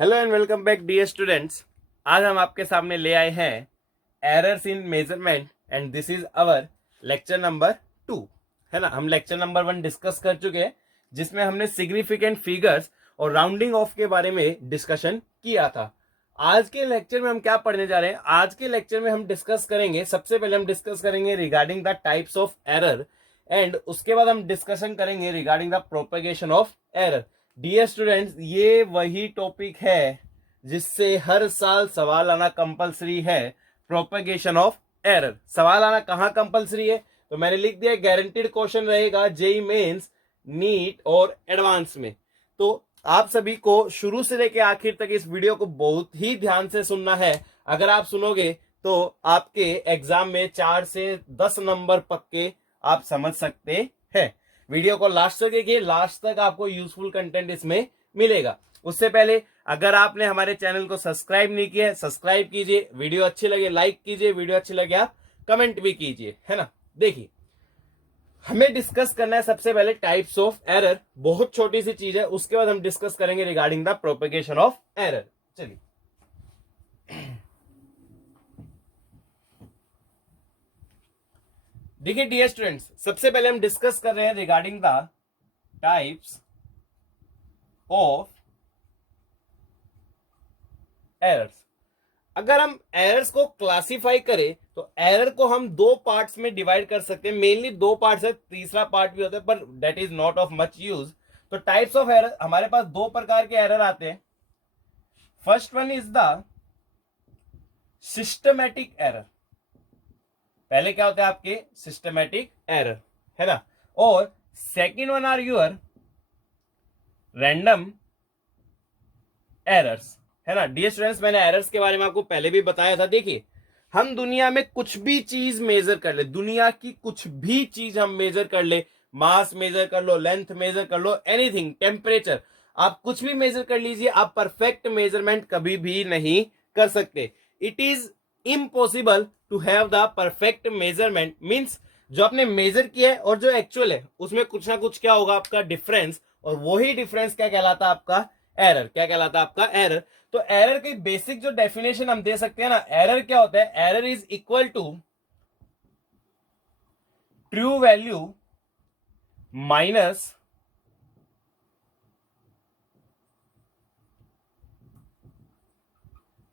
Hello and welcome back dear students. आज हम आपके सामने ले आए हैं errors in measurement and this is our lecture number 2। है ना, हम लेक्चर नंबर 1 डिस्कस कर चुके हैं जिसमें हमने सिग्निफिकेंट फिगर्स और राउंडिंग ऑफ के बारे में डिस्कशन किया था। आज के लेक्चर में हम क्या पढ़ने जा रहे हैं? आज के लेक्चर में हम डिस्कस करेंगे, सबसे पहले हम डिस्कस करेंगे regarding the types of error and उसके बाद हम डिस्कशन करेंगे regarding the propagation of error. Dear students, ये वही टॉपिक है जिससे हर साल सवाल आना कंपलसरी है, प्रोपेगेशन ऑफ एरर। सवाल आना कहां कंपलसरी है? तो मैंने लिख दिया गारंटीड क्वेश्चन रहेगा जेई मेंस, नीट और एडवांस में। तो आप सभी को शुरू से लेकर आखिर तक इस वीडियो को बहुत ही ध्यान से सुनना है। अगर आप सुनोगे तो आपके एग्जाम में 4 से 10 नंबर पक्के आप समझ सकते हैं। वीडियो को लास्ट तक देखिए, लास्ट तक आपको यूजफुल कंटेंट इसमें मिलेगा। उससे पहले अगर आपने हमारे चैनल को सब्सक्राइब नहीं किया है, सब्सक्राइब कीजिए। वीडियो अच्छी लगे लाइक कीजिए, वीडियो अच्छी लगे आप कमेंट भी कीजिए, है ना। देखिए, हमें डिस्कस करना है सबसे पहले टाइप्स ऑफ एरर, बहुत छोटी सी चीज है। उसके बाद हम डिस्कस करेंगे regarding the propagation of error. चलिए, देखिए डियर स्टूडेंट्स, सबसे पहले हम डिस्कस कर रहे हैं regarding the types of errors. अगर हम एरर्स को क्लासिफाई करें तो एरर को हम दो पार्ट्स में डिवाइड कर सकते हैं। मेनली दो पार्ट्स है, तीसरा पार्ट भी होता है पर that is not of much use. तो टाइप्स ऑफ एरर, हमारे पास दो प्रकार के एरर आते हैं। First one is the systematic error. पहले क्या होता है आपके सिस्टमैटिक एरर, है ना। और second one are your random errors, है ना। डियर स्टूडेंट्स, मैंने एरर्स के बारे में आपको पहले भी बताया था। देखिए, हम दुनिया में कुछ भी चीज मेजर कर ले, दुनिया की कुछ भी चीज हम मेजर कर ले, मास मेजर कर लो, लेंथ मेजर कर लो, एनीथिंग, टेम्परेचर, आप कुछ भी मेजर कर लीजिए, आप परफेक्ट मेजरमेंट कभी भी नहीं कर सकते। It is impossible to have the perfect measurement. Means जो आपने मेजर किया है और जो एक्चुअल है उसमें कुछ ना कुछ क्या होगा, आपका डिफरेंस। और वही डिफरेंस क्या कहलाता है? आपका एरर। क्या कहलाता है? आपका एरर। तो एरर की बेसिक जो डेफिनेशन हम दे सकते हैं ना, एरर क्या होता है? Error is equal to true value minus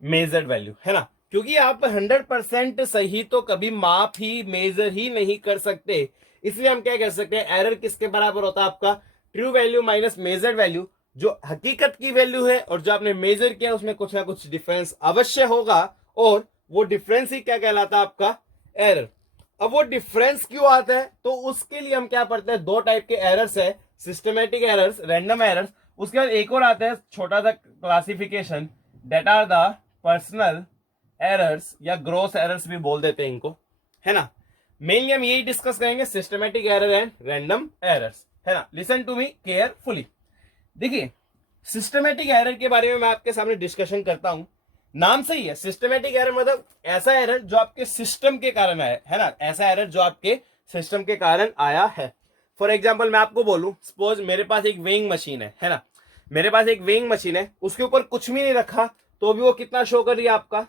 measured value, है ना। क्योंकि आप 100% सही तो कभी माप ही, मेजर ही नहीं कर सकते, इसलिए हम क्या कह सकते हैं, एरर किसके बराबर होता है? आपका true value minus measured value. जो हकीकत की वैल्यू है और जो आपने मेजर किया उसमें कुछ ना कुछ डिफरेंस अवश्य होगा, और वो डिफरेंस ही क्या कहलाता है? आपका एरर। अब वो डिफरेंस क्यों आता है? तो उसके लिए हम क्या पढ़ते हैं, दो टाइप के एरर्स है, सिस्टमेटिक एरर्स, रैंडम एरर्स। उसके बाद एक और आता है छोटा सा classification, that are the personal errors, या ग्रोस एरर्स भी बोल देते हैं इनको, है ना। मेनली हम यही डिस्कस करेंगे, systematic error and random errors, है ना। Listen to me carefully. देखिए, सिस्टमेटिक एरर के बारे में मैं आपके सामने डिस्कशन करता हूं। नाम सही है, सिस्टमेटिक एरर मतलब ऐसा एरर जो आपके सिस्टम के कारण आया है ना, ऐसा एरर जो आपके सिस्टम के कारण आया है। फॉर एग्जाम्पल मैं आपको बोलूं, सपोज मेरे पास एक वेइंग मशीन है ना। मेरे पास एक वेइंग मशीन है, उसके ऊपर कुछ भी नहीं रखा तो भी वो कितना शो कर रही है? आपका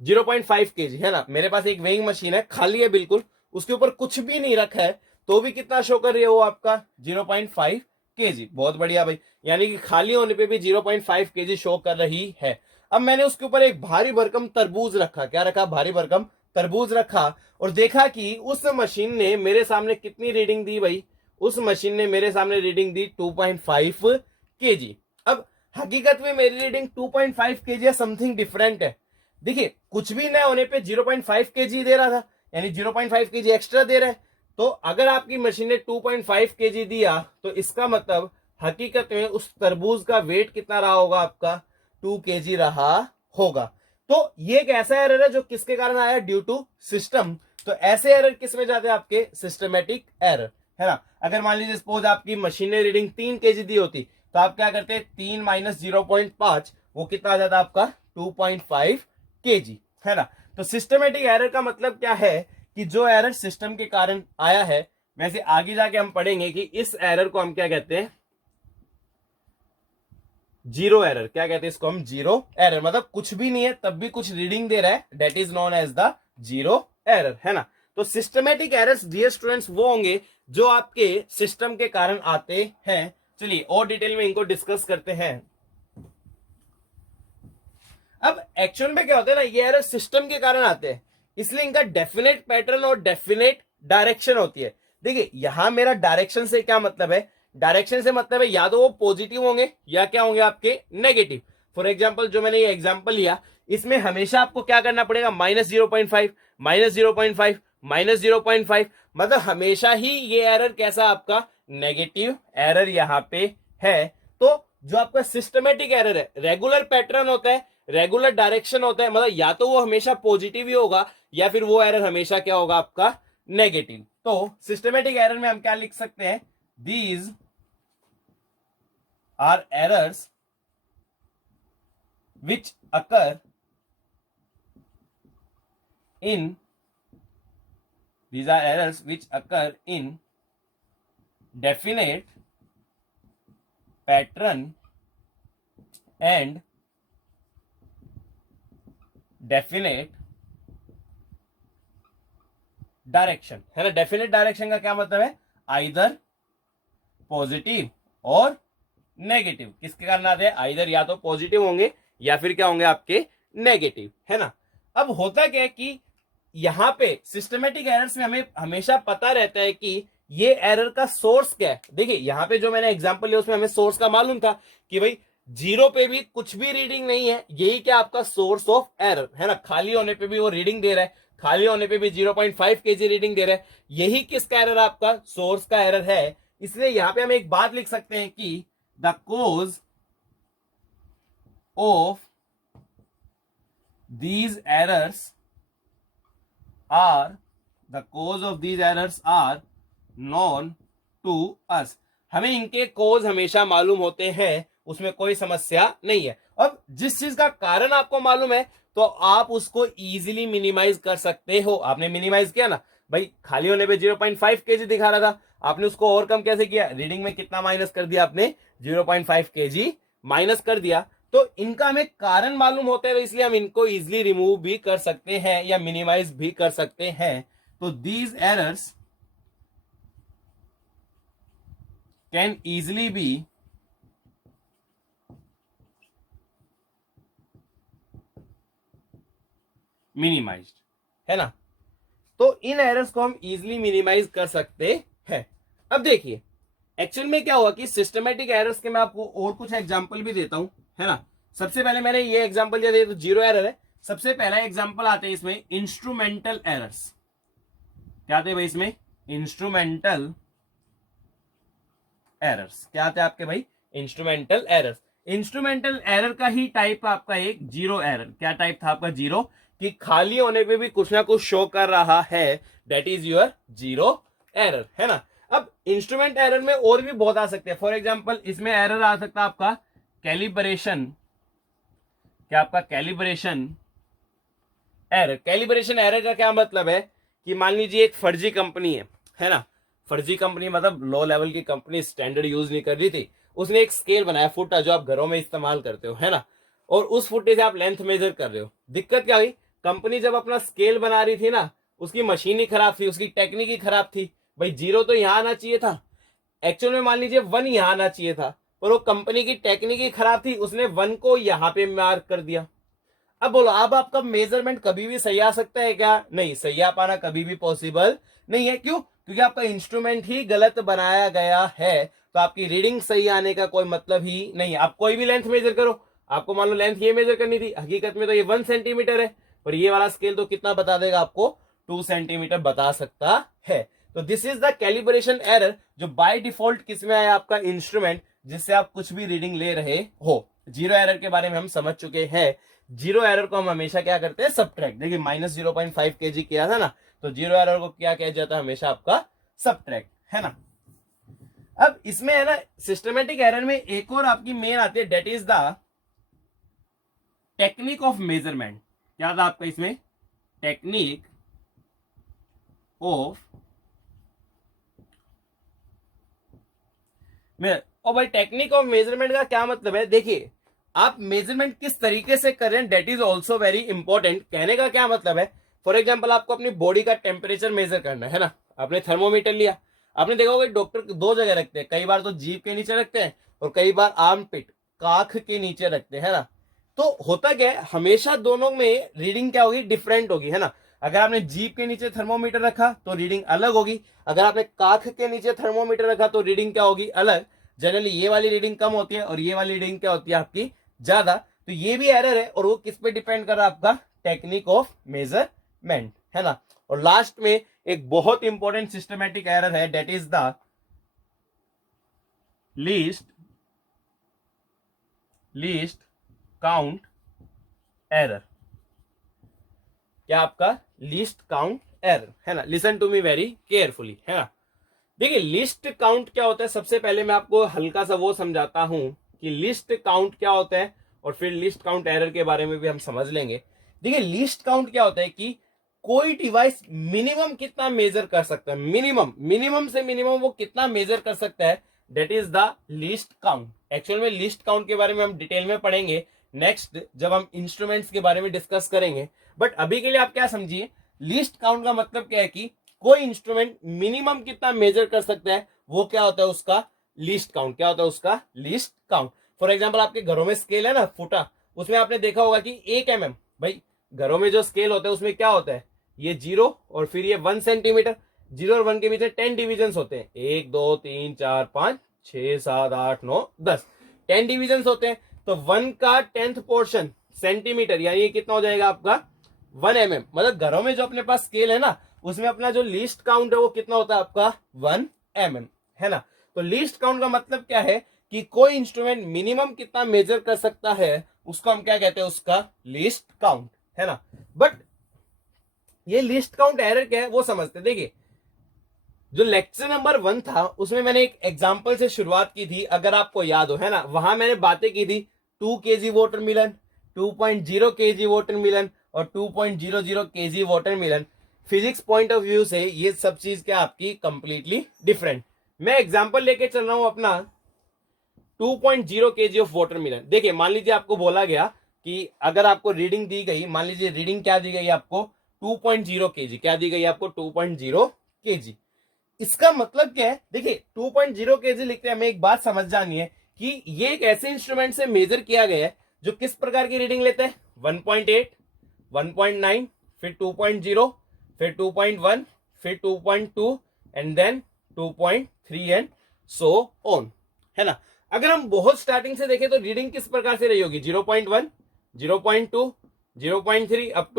0.5 kg, है ना। मेरे पास एक वेइंग मशीन है, खाली है बिल्कुल, उसके ऊपर कुछ भी नहीं रखा है तो भी कितना शो कर रही है वो? आपका 0.5 kg। बहुत बढ़िया भाई, यानी कि खाली होने पे भी 0.5 kg शो कर रही है। अब मैंने उसके ऊपर एक भारी भरकम तरबूज रखा। क्या रखा? भारी भरकम तरबूज रखा, और देखा कि उस मशीन ने मेरे सामने कितनी रीडिंग दी भाई? उस मशीन ने मेरे सामने रीडिंग दी 2.5 kg। अब हकीकत में मेरी रीडिंग 2.5 kg है, समथिंग डिफरेंट है। देखिए, कुछ भी न होने पे 0.5 kg दे रहा था, यानी 0.5 kg एक्स्ट्रा दे रहा है। तो अगर आपकी मशीन ने 2.5 kg दिया तो इसका मतलब हकीकत में उस तरबूज का वेट कितना रहा होगा? आपका 2 kg रहा होगा। तो ये एक ऐसा एरर है जो किसके कारण आया? Due to system. तो ऐसे एरर किस में जाते हैं? आपके सिस्टमेटिक एरर, है ना। अगर मान लीजिए सपोज आपकी मशीन ने रीडिंग 3 kg दी होती तो आप क्या करते? 3 माइनस 0.5, वो कितना आ जाता? आपका 2.5 kg, है ना। तो सिस्टमेटिक एरर का मतलब क्या है कि जो एरर सिस्टम के कारण आया है। वैसे आगे जाके हम पढ़ेंगे कि इस एरर को हम क्या कहते हैं, जीरो एरर, क्या कहते हैं इसको हम, जीरो एरर, मतलब कुछ भी नहीं है तब भी कुछ रीडिंग दे रहा है, that is known as the zero error, है ना। तो सिस्टमेटिक एरर्स डियर स्टूडेंट्स वो होंगे जो आपके सिस्टम के कारण आते हैं। चलिए और डिटेल में इनको डिस्कस करते हैं। अब एक्चुअल में क्या होता है ना, ये एरर सिस्टम के कारण आते हैं, इसलिए इनका डेफिनेट पैटर्न और डेफिनेट डायरेक्शन होती है। देखिए यहां मेरा डायरेक्शन से क्या मतलब है, डायरेक्शन से मतलब है या तो वो पॉजिटिव होंगे या क्या होंगे आपके नेगेटिव। फॉर एग्जाम्पल जो मैंने ये एग्जाम्पल लिया, इसमें हमेशा आपको क्या करना पड़ेगा, -0.5, -0.5, -0.5, मतलब हमेशा ही ये एरर कैसा आपका नेगेटिव एरर यहां पे है। तो जो आपका सिस्टमेटिक एरर है, रेगुलर पैटर्न होता है, रेगुलर डायरेक्शन होता है, मतलब या तो वो हमेशा पॉजिटिव ही होगा या फिर वो एरर हमेशा क्या होगा आपका नेगेटिव। तो सिस्टमेटिक एरर में हम क्या लिख सकते हैं, these are errors which occur in these are errors which occur in definite pattern and definite direction, है ना। डेफिनेट डायरेक्शन का क्या मतलब है, आइदर पॉजिटिव और नेगेटिव, किसके कारण आते हैं, आइदर या तो पॉजिटिव होंगे या फिर क्या होंगे आपके नेगेटिव, है ना। अब होता क्या है कि यहां पे सिस्टमेटिक एरर्स में हमें हमेशा पता रहता है कि ये एरर का सोर्स क्या है। देखिए यहां पे जो मैंने एग्जांपल लिया उसमें हमें सोर्स का मालूम था कि भाई जीरो पे भी कुछ भी रीडिंग नहीं है, यही क्या आपका सोर्स ऑफ एरर, है ना। खाली होने पे भी वो रीडिंग दे रहा है, खाली होने पे भी 0.5 kg रीडिंग दे रहा है, यही किसका एरर, आपका सोर्स का एरर है। इसलिए यहां पे हम एक बात लिख सकते हैं कि the cause of these errors are the cause of these errors are known to us. हमें इनके कोज हमेशा मालूम होते हैं, उसमें कोई समस्या नहीं है। अब जिस चीज का कारण आपको मालूम है तो आप उसको इजीली मिनिमाइज कर सकते हो। आपने मिनिमाइज किया ना भाई, खाली होने पे 0.5 kg दिखा रहा था, आपने उसको ओवरकम कैसे किया, रीडिंग में कितना माइनस कर दिया आपने, 0.5 kg माइनस कर दिया। तो इनका हमें कारण मालूम होता है, तो इसलिए हम इनको इजिली रिमूव भी कर सकते हैं या मिनिमाइज भी कर सकते हैं। तो these errors can easily be minimised, है ना। तो इन एरर्स को हम इजिली मिनिमाइज कर सकते हैं। अब देखिए एक्चुअल में क्या हुआ कि सिस्टमेटिक एरर्स के मैं आपको और कुछ एग्जांपल भी देता हूं, है ना। सबसे पहले मैंने ये एग्जांपल दिया तो जीरो एरर है। सबसे पहला एग्जांपल आते हैं इसमें इंस्ट्रूमेंटल एरर्स। क्या आते हैं भाई इसमें, इंस्ट्रूमेंटल एरर्स। क्या आते हैं आपके भाई, इंस्ट्रूमेंटल एरर्स। इंस्ट्रूमेंटल एरर का ही टाइप आपका एक जीरो एरर। क्या टाइप था आपका, जीरो, कि खाली होने पे भी कुछ ना कुछ शो कर रहा है, that is your zero error, है ना। अब इंस्ट्रूमेंट एरर में और भी बहुत आ सकते हैं। फॉर एग्जांपल इसमें एरर आ सकता है आपका कैलिब्रेशन। क्या आपका कैलिब्रेशन एरर। कैलिब्रेशन एरर का क्या मतलब है कि मान लीजिए एक फर्जी कंपनी है ना। फर्जी कंपनी मतलब लो लेवल की कंपनी, स्टैंडर्ड यूज नहीं कर रही थी, उसने एक स्केल बनाया फुट जो आप घरों में इस्तेमाल करते हो, है ना। और उस फुटे से आप लेंथ मेजर कर रहे हो। दिक्कत क्या हुई, कंपनी जब अपना स्केल बना रही थी ना, उसकी मशीन ही खराब थी, उसकी टेक्निक ही खराब थी। भाई जीरो तो यहां आना चाहिए था, एक्चुअल में मान लीजिए वन यहां आना चाहिए था, पर वो कंपनी की टेक्निक ही खराब थी, उसने वन को यहां पे मार्क कर दिया। अब बोलो, अब आपका मेजरमेंट कभी भी सही आ सकता है क्या, नहीं, सही आ पाना कभी भी पॉसिबल नहीं है। क्यों, क्योंकि आपका इंस्ट्रूमेंट ही गलत बनाया गया है, तो आपकी रीडिंग सही आने का कोई मतलब ही नहीं है। आप कोई भी लेंथ मेजर करो, आपको मान लो लेंथ ये मेजर करनी थी, हकीकत में तो ये 1 सेंटीमीटर है, पर ये वाला स्केल तो कितना बता देगा आपको, 2 सेंटीमीटर बता सकता है। तो this is the calibration error, जो बाय डिफॉल्ट किसमें आया, आपका इंस्ट्रूमेंट, जिससे आप कुछ भी रीडिंग ले रहे हो। जीरो एरर के बारे में हम समझ चुके हैं। जीरो एरर को हम हमेशा क्या करते हैं, सबट्रैक्ट। देखिए -0.5 kg किया था ना, तो जीरो एरर को क्या किया जाता है, हमेशा आपका सबट्रैक्ट, है ना। अब इसमें है ना सिस्टमेटिक एरर में एक और आपकी मेन आती है, that is the technique of measurement. क्या था आपका इसमें, टेक्निक ऑफ और भाई टेक्निक ऑफ मेजरमेंट का क्या मतलब है, देखिए आप मेजरमेंट किस तरीके से कर रहे हैं, that is also very important. कहने का क्या मतलब है, फॉर एग्जाम्पल आपको अपनी बॉडी का टेम्परेचर मेजर करना है ना, आपने थर्मोमीटर लिया, आपने देखा होगा डॉक्टर दो जगह रखते हैं, कई बार तो जीभ के नीचे रखते हैं और कई बार आर्म पिट काख के नीचे रखते हैं, है ना। तो होता क्या है, हमेशा दोनों में रीडिंग क्या होगी, डिफरेंट होगी, है ना। अगर आपने जीभ के नीचे थर्मोमीटर रखा तो रीडिंग अलग होगी, अगर आपने काख के नीचे थर्मोमीटर रखा तो रीडिंग क्या होगी, अलग। जनरली ये वाली रीडिंग कम होती है और ये वाली रीडिंग क्या होती है आपकी, ज्यादा। तो ये भी एरर है और वो किस पे डिपेंड कर रहा है, आपका टेक्निक ऑफ मेजरमेंट, है ना। और लास्ट में एक बहुत इंपॉर्टेंट सिस्टमैटिक एरर है, that is the least count error. क्या आपका लीस्ट काउंट एरर, है ना। Listen to me very carefully, है ना। देखिए लिस्ट काउंट क्या होता है, सबसे पहले मैं आपको हल्का सा वो समझाता हूं कि लिस्ट काउंट क्या होता है और फिर लिस्ट काउंट एरर के बारे में भी हम समझ लेंगे। देखिए लिस्ट काउंट क्या होता है कि कोई डिवाइस मिनिमम कितना मेजर कर सकता है, मिनिमम से मिनिमम वो कितना मेजर कर सकता है, that is the list count. Actual में लिस्ट काउंट के बारे में हम डिटेल में पढ़ेंगे नेक्स्ट, जब हम इंस्ट्रूमेंट्स के बारे में डिस्कस करेंगे। बट अभी के लिए आप क्या समझिए, लिस्ट काउंट का मतलब क्या है कि कोई इंस्ट्रूमेंट मिनिमम कितना मेजर कर सकता है, वो क्या होता है उसका लिस्ट काउंट। क्या होता है उसका लिस्ट काउंट। फॉर एग्जाम्पल आपके घरों में स्केल है ना, फुटा, उसमें आपने देखा होगा कि 1 mm, भाई घरों में जो स्केल होता है उसमें क्या होता है, ये 0 और फिर ये 1 सेंटीमीटर, 0 और 1 के बीच में 10 डिविजन होते हैं, 1 2 3 4 5 6 7 8 9 10, 10 डिविजन होते हैं। तो 1 का 10th पोर्शन सेंटीमीटर, यानी ये कितना हो जाएगा आपका 1 mm। मतलब घरों में जो अपने पास स्केल है ना, उसमें अपना जो लीस्ट काउंट है वो कितना होता है आपका 1 mm, है ना। तो लीस्ट काउंट का मतलब क्या है कि कोई इंस्ट्रूमेंट मिनिमम कितना मेजर कर सकता है, उसको हम क्या कहते हैं, उसका लीस्ट काउंट, है ना। बट ये लिस्ट काउंट एरर क्या है वो समझते हैं। देखिए जो लेक्चर नंबर 1 था उसमें मैंने एक एग्जांपल से शुरुआत की थी, अगर आपको याद हो, है ना। वहां मैंने बातें की थी 2 kg वाटरमेलन, 2.0 kg वाटरमेलन और 2.00 kg watermelon. Physics point of view से ये सब चीज क्या आपकी कंप्लीटली डिफरेंट। मैं एग्जांपल लेके चल रहा हूं अपना 2.0 kg ऑफ वाटरमेलन। देखिए मान लीजिए आपको बोला गया कि अगर आपको रीडिंग दी गई, मान लीजिए रीडिंग क्या दी गई आपको 2.0 kg, क्या दी गई आपको 2.0 kg। इसका मतलब क्या है, देखिए 2.0 kg लिखते हैं, हमें एक बात समझ जानी है कि ये एक ऐसे इंस्ट्रूमेंट से मेजर किया गया है जो किस प्रकार की रीडिंग लेते हैं, 1.8, 1.9, फिर 2.0, फिर 2.1, फिर 2.2 and then 2.3 and so on, है ना। अगर हम बहुत स्टार्टिंग से देखें तो रीडिंग किस प्रकार से रही होगी, 0.1, 0.2, 0.3 अप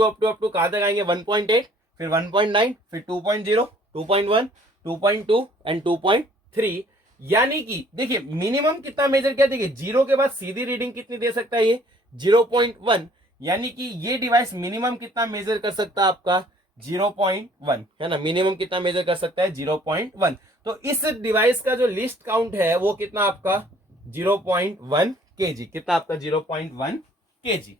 टू कहां तक आएंगे 1.8, फिर 1.9, फिर 2.0, 2.1, 2.2 एंड 2.3। यानी कि देखिए मिनिमम कितना मेजर किया, देखिए 0 के बाद सीधी रीडिंग कितनी दे सकता है, ये 0.1। यानी कि ये डिवाइस मिनिमम कितना मेजर कर सकता है आपका 0.1, है ना। मिनिमम कितना मेजर कर सकता है 0.1। तो इस डिवाइस का जो लिस्ट काउंट है वो कितना आपका 0.1 kg, कितना आपका 0.1 kg।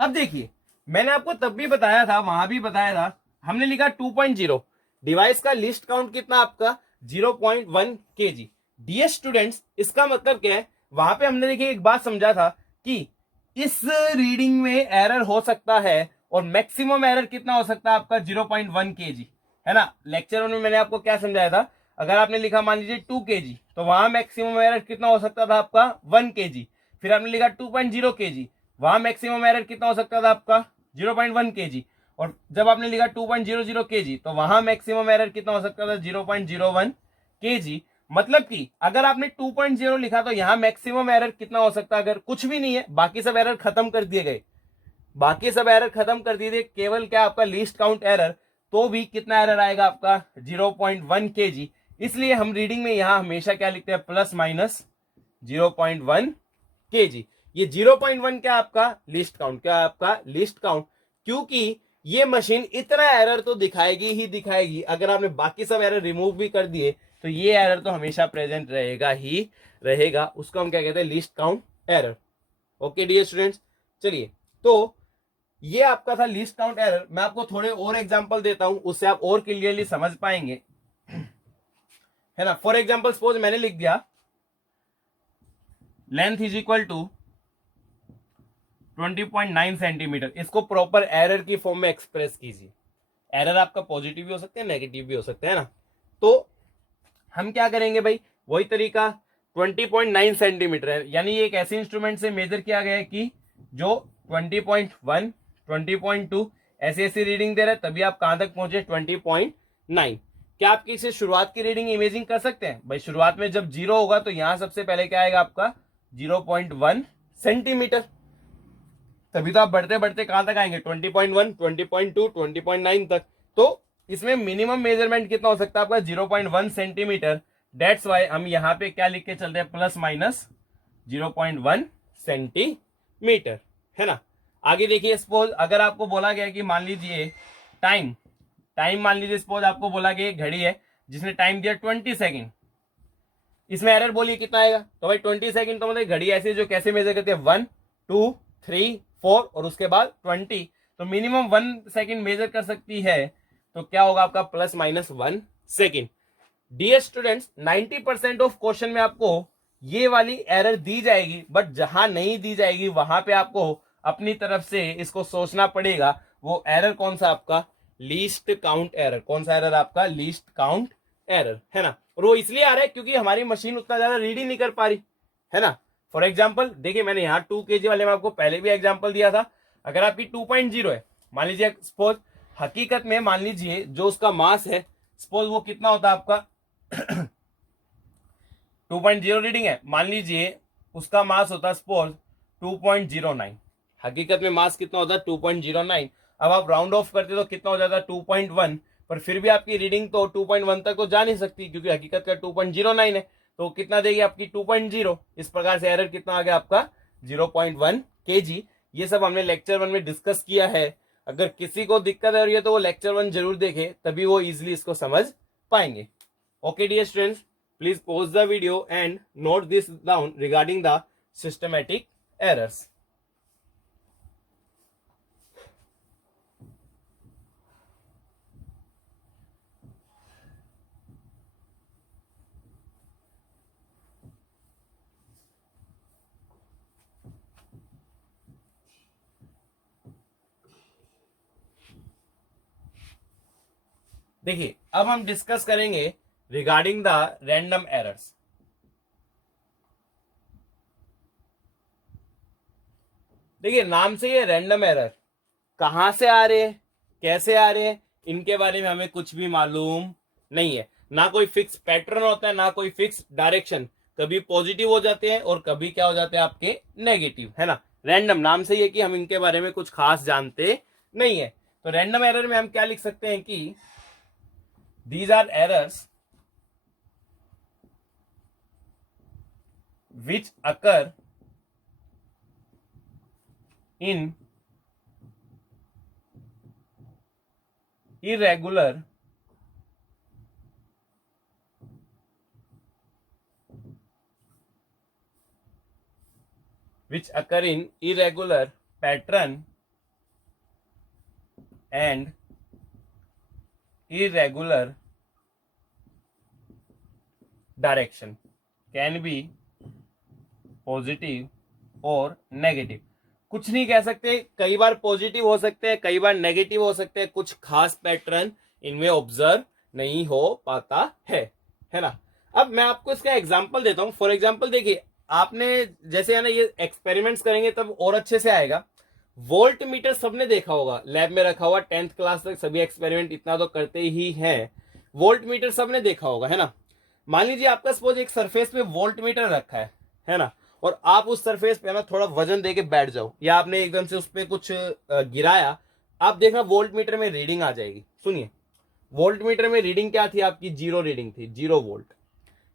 अब देखिए मैंने आपको तब भी बताया था, वहां भी बताया था, हमने लिखा 2.0, डिवाइस का लिस्ट काउंट कितना आपका 0.1 kg। डियर स्टूडेंट्स इसका मतलब क्या है, वहां पे हमने देखिए एक बात समझा था कि इस रीडिंग में एरर हो सकता है और मैक्सिमम एरर कितना हो सकता है आपका 0.1 kg, है ना। लेक्चर में मैंने आपको क्या समझाया था, अगर आपने लिखा मान लीजिए 2 kg तो वहां मैक्सिमम एरर कितना हो सकता था आपका 1 kg। फिर आपने लिखा 2.0 kg, वहां मैक्सिमम एरर कितना हो सकता था आपका 0.1 kg। और जब आपने लिखा 2.00 kg तो वहां मैक्सिमम एरर कितना हो सकता था 0.01 kg। मतलब कि अगर आपने 2.0 लिखा तो यहां मैक्सिमम एरर कितना हो सकता है, अगर कुछ भी नहीं है बाकी सब एरर खत्म कर दिए गए, बाकी सब एरर खत्म कर दिए, केवल क्या आपका लीस्ट काउंट एरर, तो भी कितना एरर आएगा आपका 0.1 kg। इसलिए हम रीडिंग में यहां हमेशा क्या लिखते हैं, प्लस माइनस 0.1 kg। ये 0.1 क्या आपका लिस्ट काउंट, क्या आपका लिस्ट काउंट, क्योंकि ये मशीन इतना एरर तो दिखाएगी ही दिखाएगी, अगर आपने बाकी सब एरर रिमूव भी कर दिए तो ये एरर तो हमेशा प्रेजेंट रहेगा ही रहेगा। उसको हम क्या कहते हैं, least count error. Okay dear students, चलिए तो ये आपका था लिस्ट काउंट एरर। मैं आपको थोड़े और एग्जांपल देता हूं, उससे आप और क्लियरली समझ पाएंगे। है ना। फॉर एग्जाम्पल सपोज मैंने लिख दिया length is equal to 20.9 centimetre, इसको प्रॉपर एरर की फॉर्म में एक्सप्रेस कीजिए। एरर आपका पॉजिटिव भी हो सकते हैं, नेगेटिव भी हो सकते हैं ना। तो हम क्या करेंगे भाई, वही तरीका 20.9 सेंटीमीटर है, यानी ये एक ऐसे इंस्ट्रूमेंट से मेजर किया गया है कि जो 20.1 20.2 ऐसी ऐसी रीडिंग दे रहा है, तभी आप कहां तक पहुंचे 20.9। क्या आप इसे शुरुआत की रीडिंग इमेजिंग कर सकते हैं भाई? शुरुआत में जब 0 होगा तो यहां सबसे पहले क्या आएगा आपका 0.1 सेंटीमीटर, तभी तो आप बढ़ते बढ़ते कहां तक आएंगे 20.1 20.2 20.9 तक। तो इसमें मिनिमम मेजरमेंट कितना हो सकता है आपका 0.1 सेंटीमीटर। डेट्स वाई हम यहां पे क्या लिख के चलते हैं, प्लस माइनस 0.1 सेंटीमीटर, है ना। आगे देखिए, सपोज अगर आपको बोला गया कि मान लीजिए टाइम मान लीजिए सपोज आपको बोला गया घड़ी है जिसने टाइम दिया 20 सेकेंड, इसमें एरर बोलिए कितना आएगा? तो भाई 20 सेकेंड तो मतलब घड़ी ऐसी जो कैसे मेजर करती है 1 2 3 4 और उसके बाद 20, तो मिनिमम 1 सेकेंड मेजर कर सकती है, तो क्या होगा आपका plus minus 1 second. Dear students, 90% of question में आपको ये वाली एरर दी जाएगी, बट जहां नहीं दी जाएगी वहां पे आपको अपनी तरफ से इसको सोचना पड़ेगा। वो एरर कौन सा आपका? Least count error. कौन सा एरर आपका? लीस्ट काउंट एरर, है ना। और वो इसलिए आ रहा है क्योंकि हमारी मशीन उतना ज्यादा रीड ही नहीं कर पा रही, है ना। फॉर एग्जाम्पल देखिए, मैंने यहाँ 2 kg वाले में आपको पहले भी एग्जाम्पल दिया था। अगर आपकी 2.0 है, मान लीजिए सपोज, हकीकत में मान लीजिए जो उसका मास है सपोज वो कितना होता है आपका 2.0 रीडिंग है, मान लीजिए उसका मास होता है सपोज 2.09। हकीकत में मास कितना होता है 2.09। अब आप राउंड ऑफ करते तो कितना हो जाता है 2.1, पर फिर भी आपकी रीडिंग तो 2.1 तक तो जा नहीं सकती क्योंकि हकीकत का 2.09 है। तो कितना देगी आपकी 2.0। इस प्रकार से एरर कितना आ गया आपका 0.1 kg। ये सब हमने लेक्चर 1 में डिस्कस किया है। अगर किसी को दिक्कत आ रही है तो वो लेक्चर 1 जरूर देखे, तभी वो इजिली इसको समझ पाएंगे। Okay dear students, please pause the video and note this down regarding the systematic errors. देखिए, अब हम डिस्कस करेंगे रिगार्डिंग द रैंडम एरर्स। देखिए, नाम से ये रैंडम एरर कहां से आ रहे हैं, कैसे आ रहे हैं, इनके बारे में हमें कुछ भी मालूम नहीं है। ना कोई फिक्स पैटर्न होता है, ना कोई फिक्स डायरेक्शन। कभी पॉजिटिव हो जाते हैं और कभी क्या हो जाते हैं आपके नेगेटिव, है ना। रैंडम नाम से ये कि हम इनके बारे में कुछ खास जानते नहीं है। तो रैंडम एरर में हम क्या लिख सकते हैं कि these are errors which occur in irregular pattern and irregular direction, can be positive और नेगेटिव। कुछ नहीं कह सकते, कई बार पॉजिटिव हो सकते हैं, कई बार नेगेटिव हो सकते हैं। कुछ खास पैटर्न इनमें ऑब्जर्व नहीं हो पाता है ना। अब मैं आपको इसका एग्जांपल देता हूं। फॉर एग्जांपल देखिए, आपने जैसे है ना ये एक्सपेरिमेंट्स करेंगे तब और अच्छे से आएगा। वोल्ट मीटर सबने देखा होगा, लैब में रखा हुआ, 10th क्लास तक सभी एक्सपेरिमेंट इतना तो करते ही हैं। वोल्ट मीटर सबने देखा होगा, है ना। मान लीजिए आपका सपोज एक सरफेस पे वोल्ट मीटर रखा है ना, और आप उस सरफेस पे ना थोड़ा वजन देके बैठ जाओ, या आपने एकदम से उस पर कुछ गिराया, आप देखना वोल्ट मीटर में रीडिंग आ जाएगी। सुनिए, वोल्ट मीटर में रीडिंग क्या थी आपकी? 0 रीडिंग थी, 0 वोल्ट,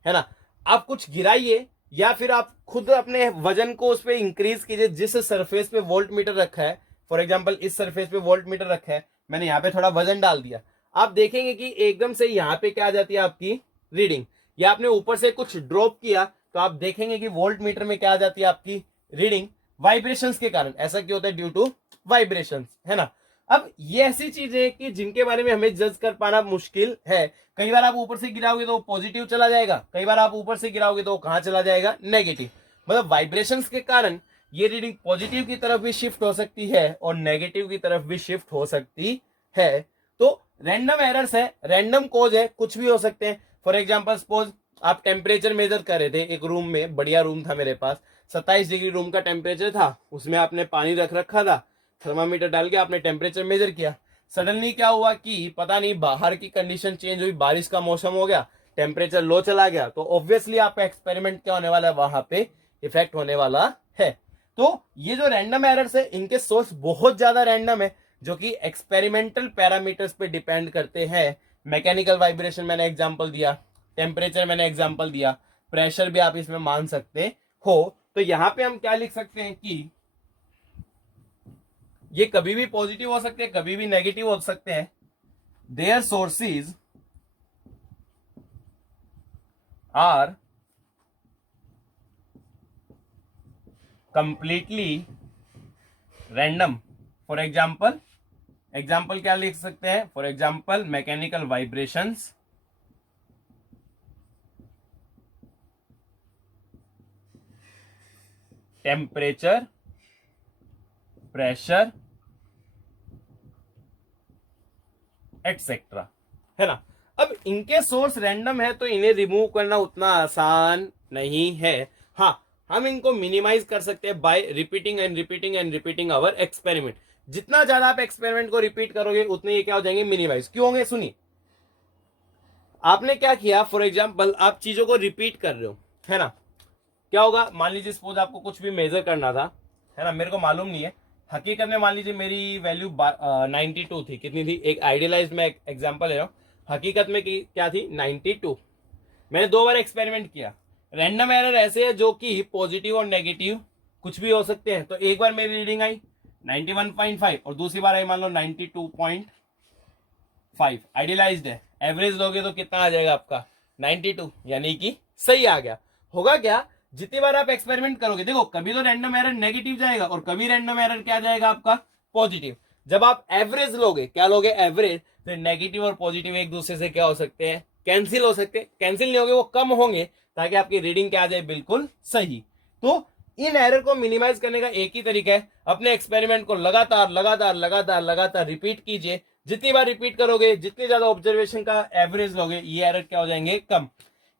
है ना। आप कुछ गिराइए या फिर आप खुद अपने वजन को उस पर इंक्रीज कीजिए जिस सरफेस पे वोल्ट मीटर रखा है। फॉर एग्जाम्पल इस सरफेस पे वोल्ट मीटर रखा है, मैंने यहाँ पे थोड़ा वजन डाल दिया, आप देखेंगे कि एकदम से यहाँ पे क्या आ जाती है आपकी रीडिंग। या आपने ऊपर से कुछ ड्रॉप किया तो आप देखेंगे कि वोल्ट मीटर में क्या आ जाती है आपकी रीडिंग, वाइब्रेशंस के कारण। ऐसा क्यों होता है? ड्यू टू वाइब्रेशंस, है ना। अब ये ऐसी चीज है कि जिनके बारे में हमें जज कर पाना मुश्किल है। कई बार आप ऊपर से गिराओगे तो पॉजिटिव चला जाएगा, कई बार आप ऊपर से गिराओगे तो कहां चला जाएगा, नेगेटिव। मतलब वाइब्रेशंस के कारण ये रीडिंग पॉजिटिव की तरफ भी शिफ्ट हो सकती है और नेगेटिव की तरफ भी शिफ्ट हो सकती है। तो रैंडम एरर्स है, रैंडम कॉज है, कुछ भी हो सकते हैं। फॉर एग्जाम्पल सपोज आप टेम्परेचर मेजर कर रहे थे एक रूम में, बढ़िया रूम था मेरे पास, 27 डिग्री रूम का टेम्परेचर था, उसमें आपने पानी रख रखा था, थर्मामीटर डाल के आपने टेम्परेचर मेजर किया। सडनली क्या हुआ कि पता नहीं बाहर की कंडीशन चेंज हुई, बारिश का मौसम हो गया, टेम्परेचर लो चला गया, तो ऑब्वियसली आपका एक्सपेरिमेंट क्या होने वाला है, वहां पे इफेक्ट होने वाला है। तो ये जो रैंडम एरर्स है इनके सोर्स बहुत ज्यादा रैंडम है, जो कि एक्सपेरिमेंटल पैरामीटर्स पे डिपेंड करते हैं। मैकेनिकल वाइब्रेशन मैंने एग्जांपल दिया, टेम्परेचर मैंने एग्जांपल दिया, प्रेशर भी आप इसमें मान सकते हो। तो यहां पे हम क्या लिख सकते हैं कि ये कभी भी पॉजिटिव हो सकते हैं, कभी भी नेगेटिव हो सकते हैं। There sources are completely random. For example क्या लिख सकते हैं, for example mechanical vibrations, temperature, pressure etcetera, है ना। अब इनके सोर्स रैंडम है तो इन्हें रिमूव करना उतना आसान नहीं है। हाँ, हम इनको मिनिमाइज कर सकते हैं by repeating and repeating and repeating our experiment. जितना ज्यादा आप एक्सपेरिमेंट को रिपीट करोगे उतने ये क्या हो जाएंगे, मिनिमाइज। क्यों होंगे, सुनिए। आपने क्या किया, फॉर एग्जाम्पल आप चीजों को रिपीट कर रहे हो, है ना। क्या होगा, मान लीजिए सपोज आपको कुछ भी मेजर करना था, है ना, मेरे को मालूम नहीं है, हकीकत में मान लीजिए मेरी वैल्यू 92 थी, कितनी थी, एक आइडियलाइज्ड में एग्जांपल ले रहा हूँ, हकीकत में क्या थी, 92। मैंने 2 बार एक्सपेरिमेंट किया। रैंडम एरर ऐसे है जो कि पॉजिटिव और नेगेटिव कुछ भी हो सकते हैं। तो एक बार मेरी रीडिंग आई 91.5 और दूसरी बार आई मान लो 92.5, आइडियलाइज्ड है। एवरेज लोगे तो कितना आ जाएगा आपका, 92, यानी कि सही आ गया। होगा क्या, जितनी बार आप एक्सपेरिमेंट करोगे, देखो कभी तो रैंडम एरर नेगेटिव जाएगा और कभी रैंडम एरर क्या जाएगा आपका, पॉजिटिव। जब आप एवरेज लोगे, क्या लोगे, एवरेज, तो नेगेटिव और पॉजिटिव एक दूसरे से क्या हो सकते हैं, कैंसिल हो सकते हैं। कैंसिल नहीं होंगे, वो कम होंगे, ताकि आपकी रीडिंग क्या आ जाए, बिल्कुल सही। तो इन एरर को मिनिमाइज करने का एक ही तरीका है, अपने एक्सपेरिमेंट को लगातार लगातार लगातार लगातार रिपीट कीजिए। जितनी बार रिपीट करोगे, जितनी ज्यादा ऑब्जर्वेशन का एवरेज लोगे, ये एरर क्या हो जाएंगे, कम।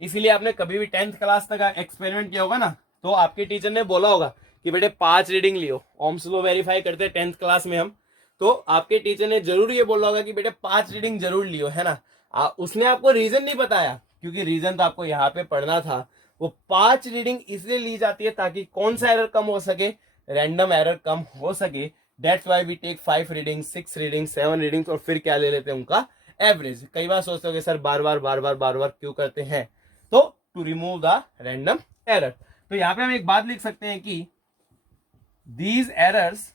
इसीलिए आपने कभी भी 10th क्लास तक एक्सपेरिमेंट किया होगा ना, तो आपके टीचर ने बोला होगा कि बेटे 5 रीडिंग लियो। ओम्स लॉ वेरीफाई करते हैं 10th क्लास में हम, तो आपके टीचर ने जरूर ये बोला होगा कि बेटे 5 रीडिंग जरूर लियो, है ना। उसने आपको रीजन नहीं बताया, क्योंकि रीजन तो आपको यहाँ पे पढ़ना था। वो 5 रीडिंग इसलिए ली जाती है ताकि कौन सा एरर कम हो सके, रैंडम एरर कम हो सके। That's why we take 5 reading, 6 reading, 7 readings, और फिर क्या ले लेते हैं, उनका एवरेज। कई बार सोचते हो कि सर बार बार क्यों करते हैं, तो to remove the random error. तो यहां पे हम एक बात लिख सकते हैं कि these errors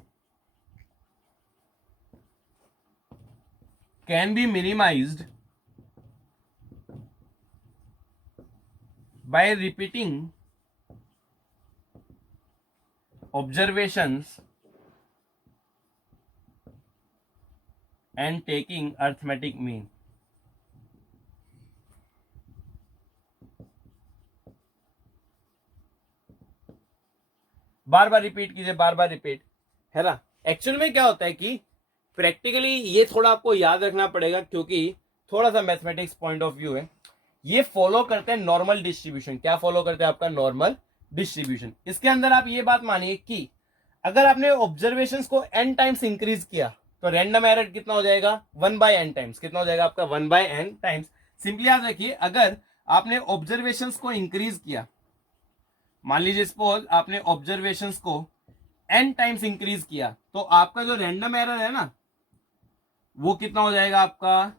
can be minimised bye repeating observations and taking arithmetic mean. Bar bar repeat कीजिए, बार बार रिपीट, है ना। एक्चुअल में क्या होता है कि प्रैक्टिकली ये थोड़ा आपको याद रखना पड़ेगा, क्योंकि थोड़ा सा मैथमेटिक्स पॉइंट ऑफ व्यू है। ये फॉलो करते हैं नॉर्मल डिस्ट्रीब्यूशन। क्या फॉलो करते हैं, आपका नॉर्मल डिस्ट्रीब्यूशन। इसके अंदर आप ये बात मानिए कि अगर आपने ऑब्जर्वेशंस को n टाइम्स इंक्रीज किया तो रैंडम एरर कितना हो जाएगा, 1/n टाइम्स। कितना हो जाएगा आपका, 1/n टाइम्स। सिंपली याद रखिए, अगर आपने ऑब्जर्वेशंस को इंक्रीज किया, मान लीजिए सपोज आपने ऑब्जर्वेशंस को n टाइम्स इंक्रीज किया, तो आपका जो रैंडम एरर है ना, वो कितना हो जाएगा आपका,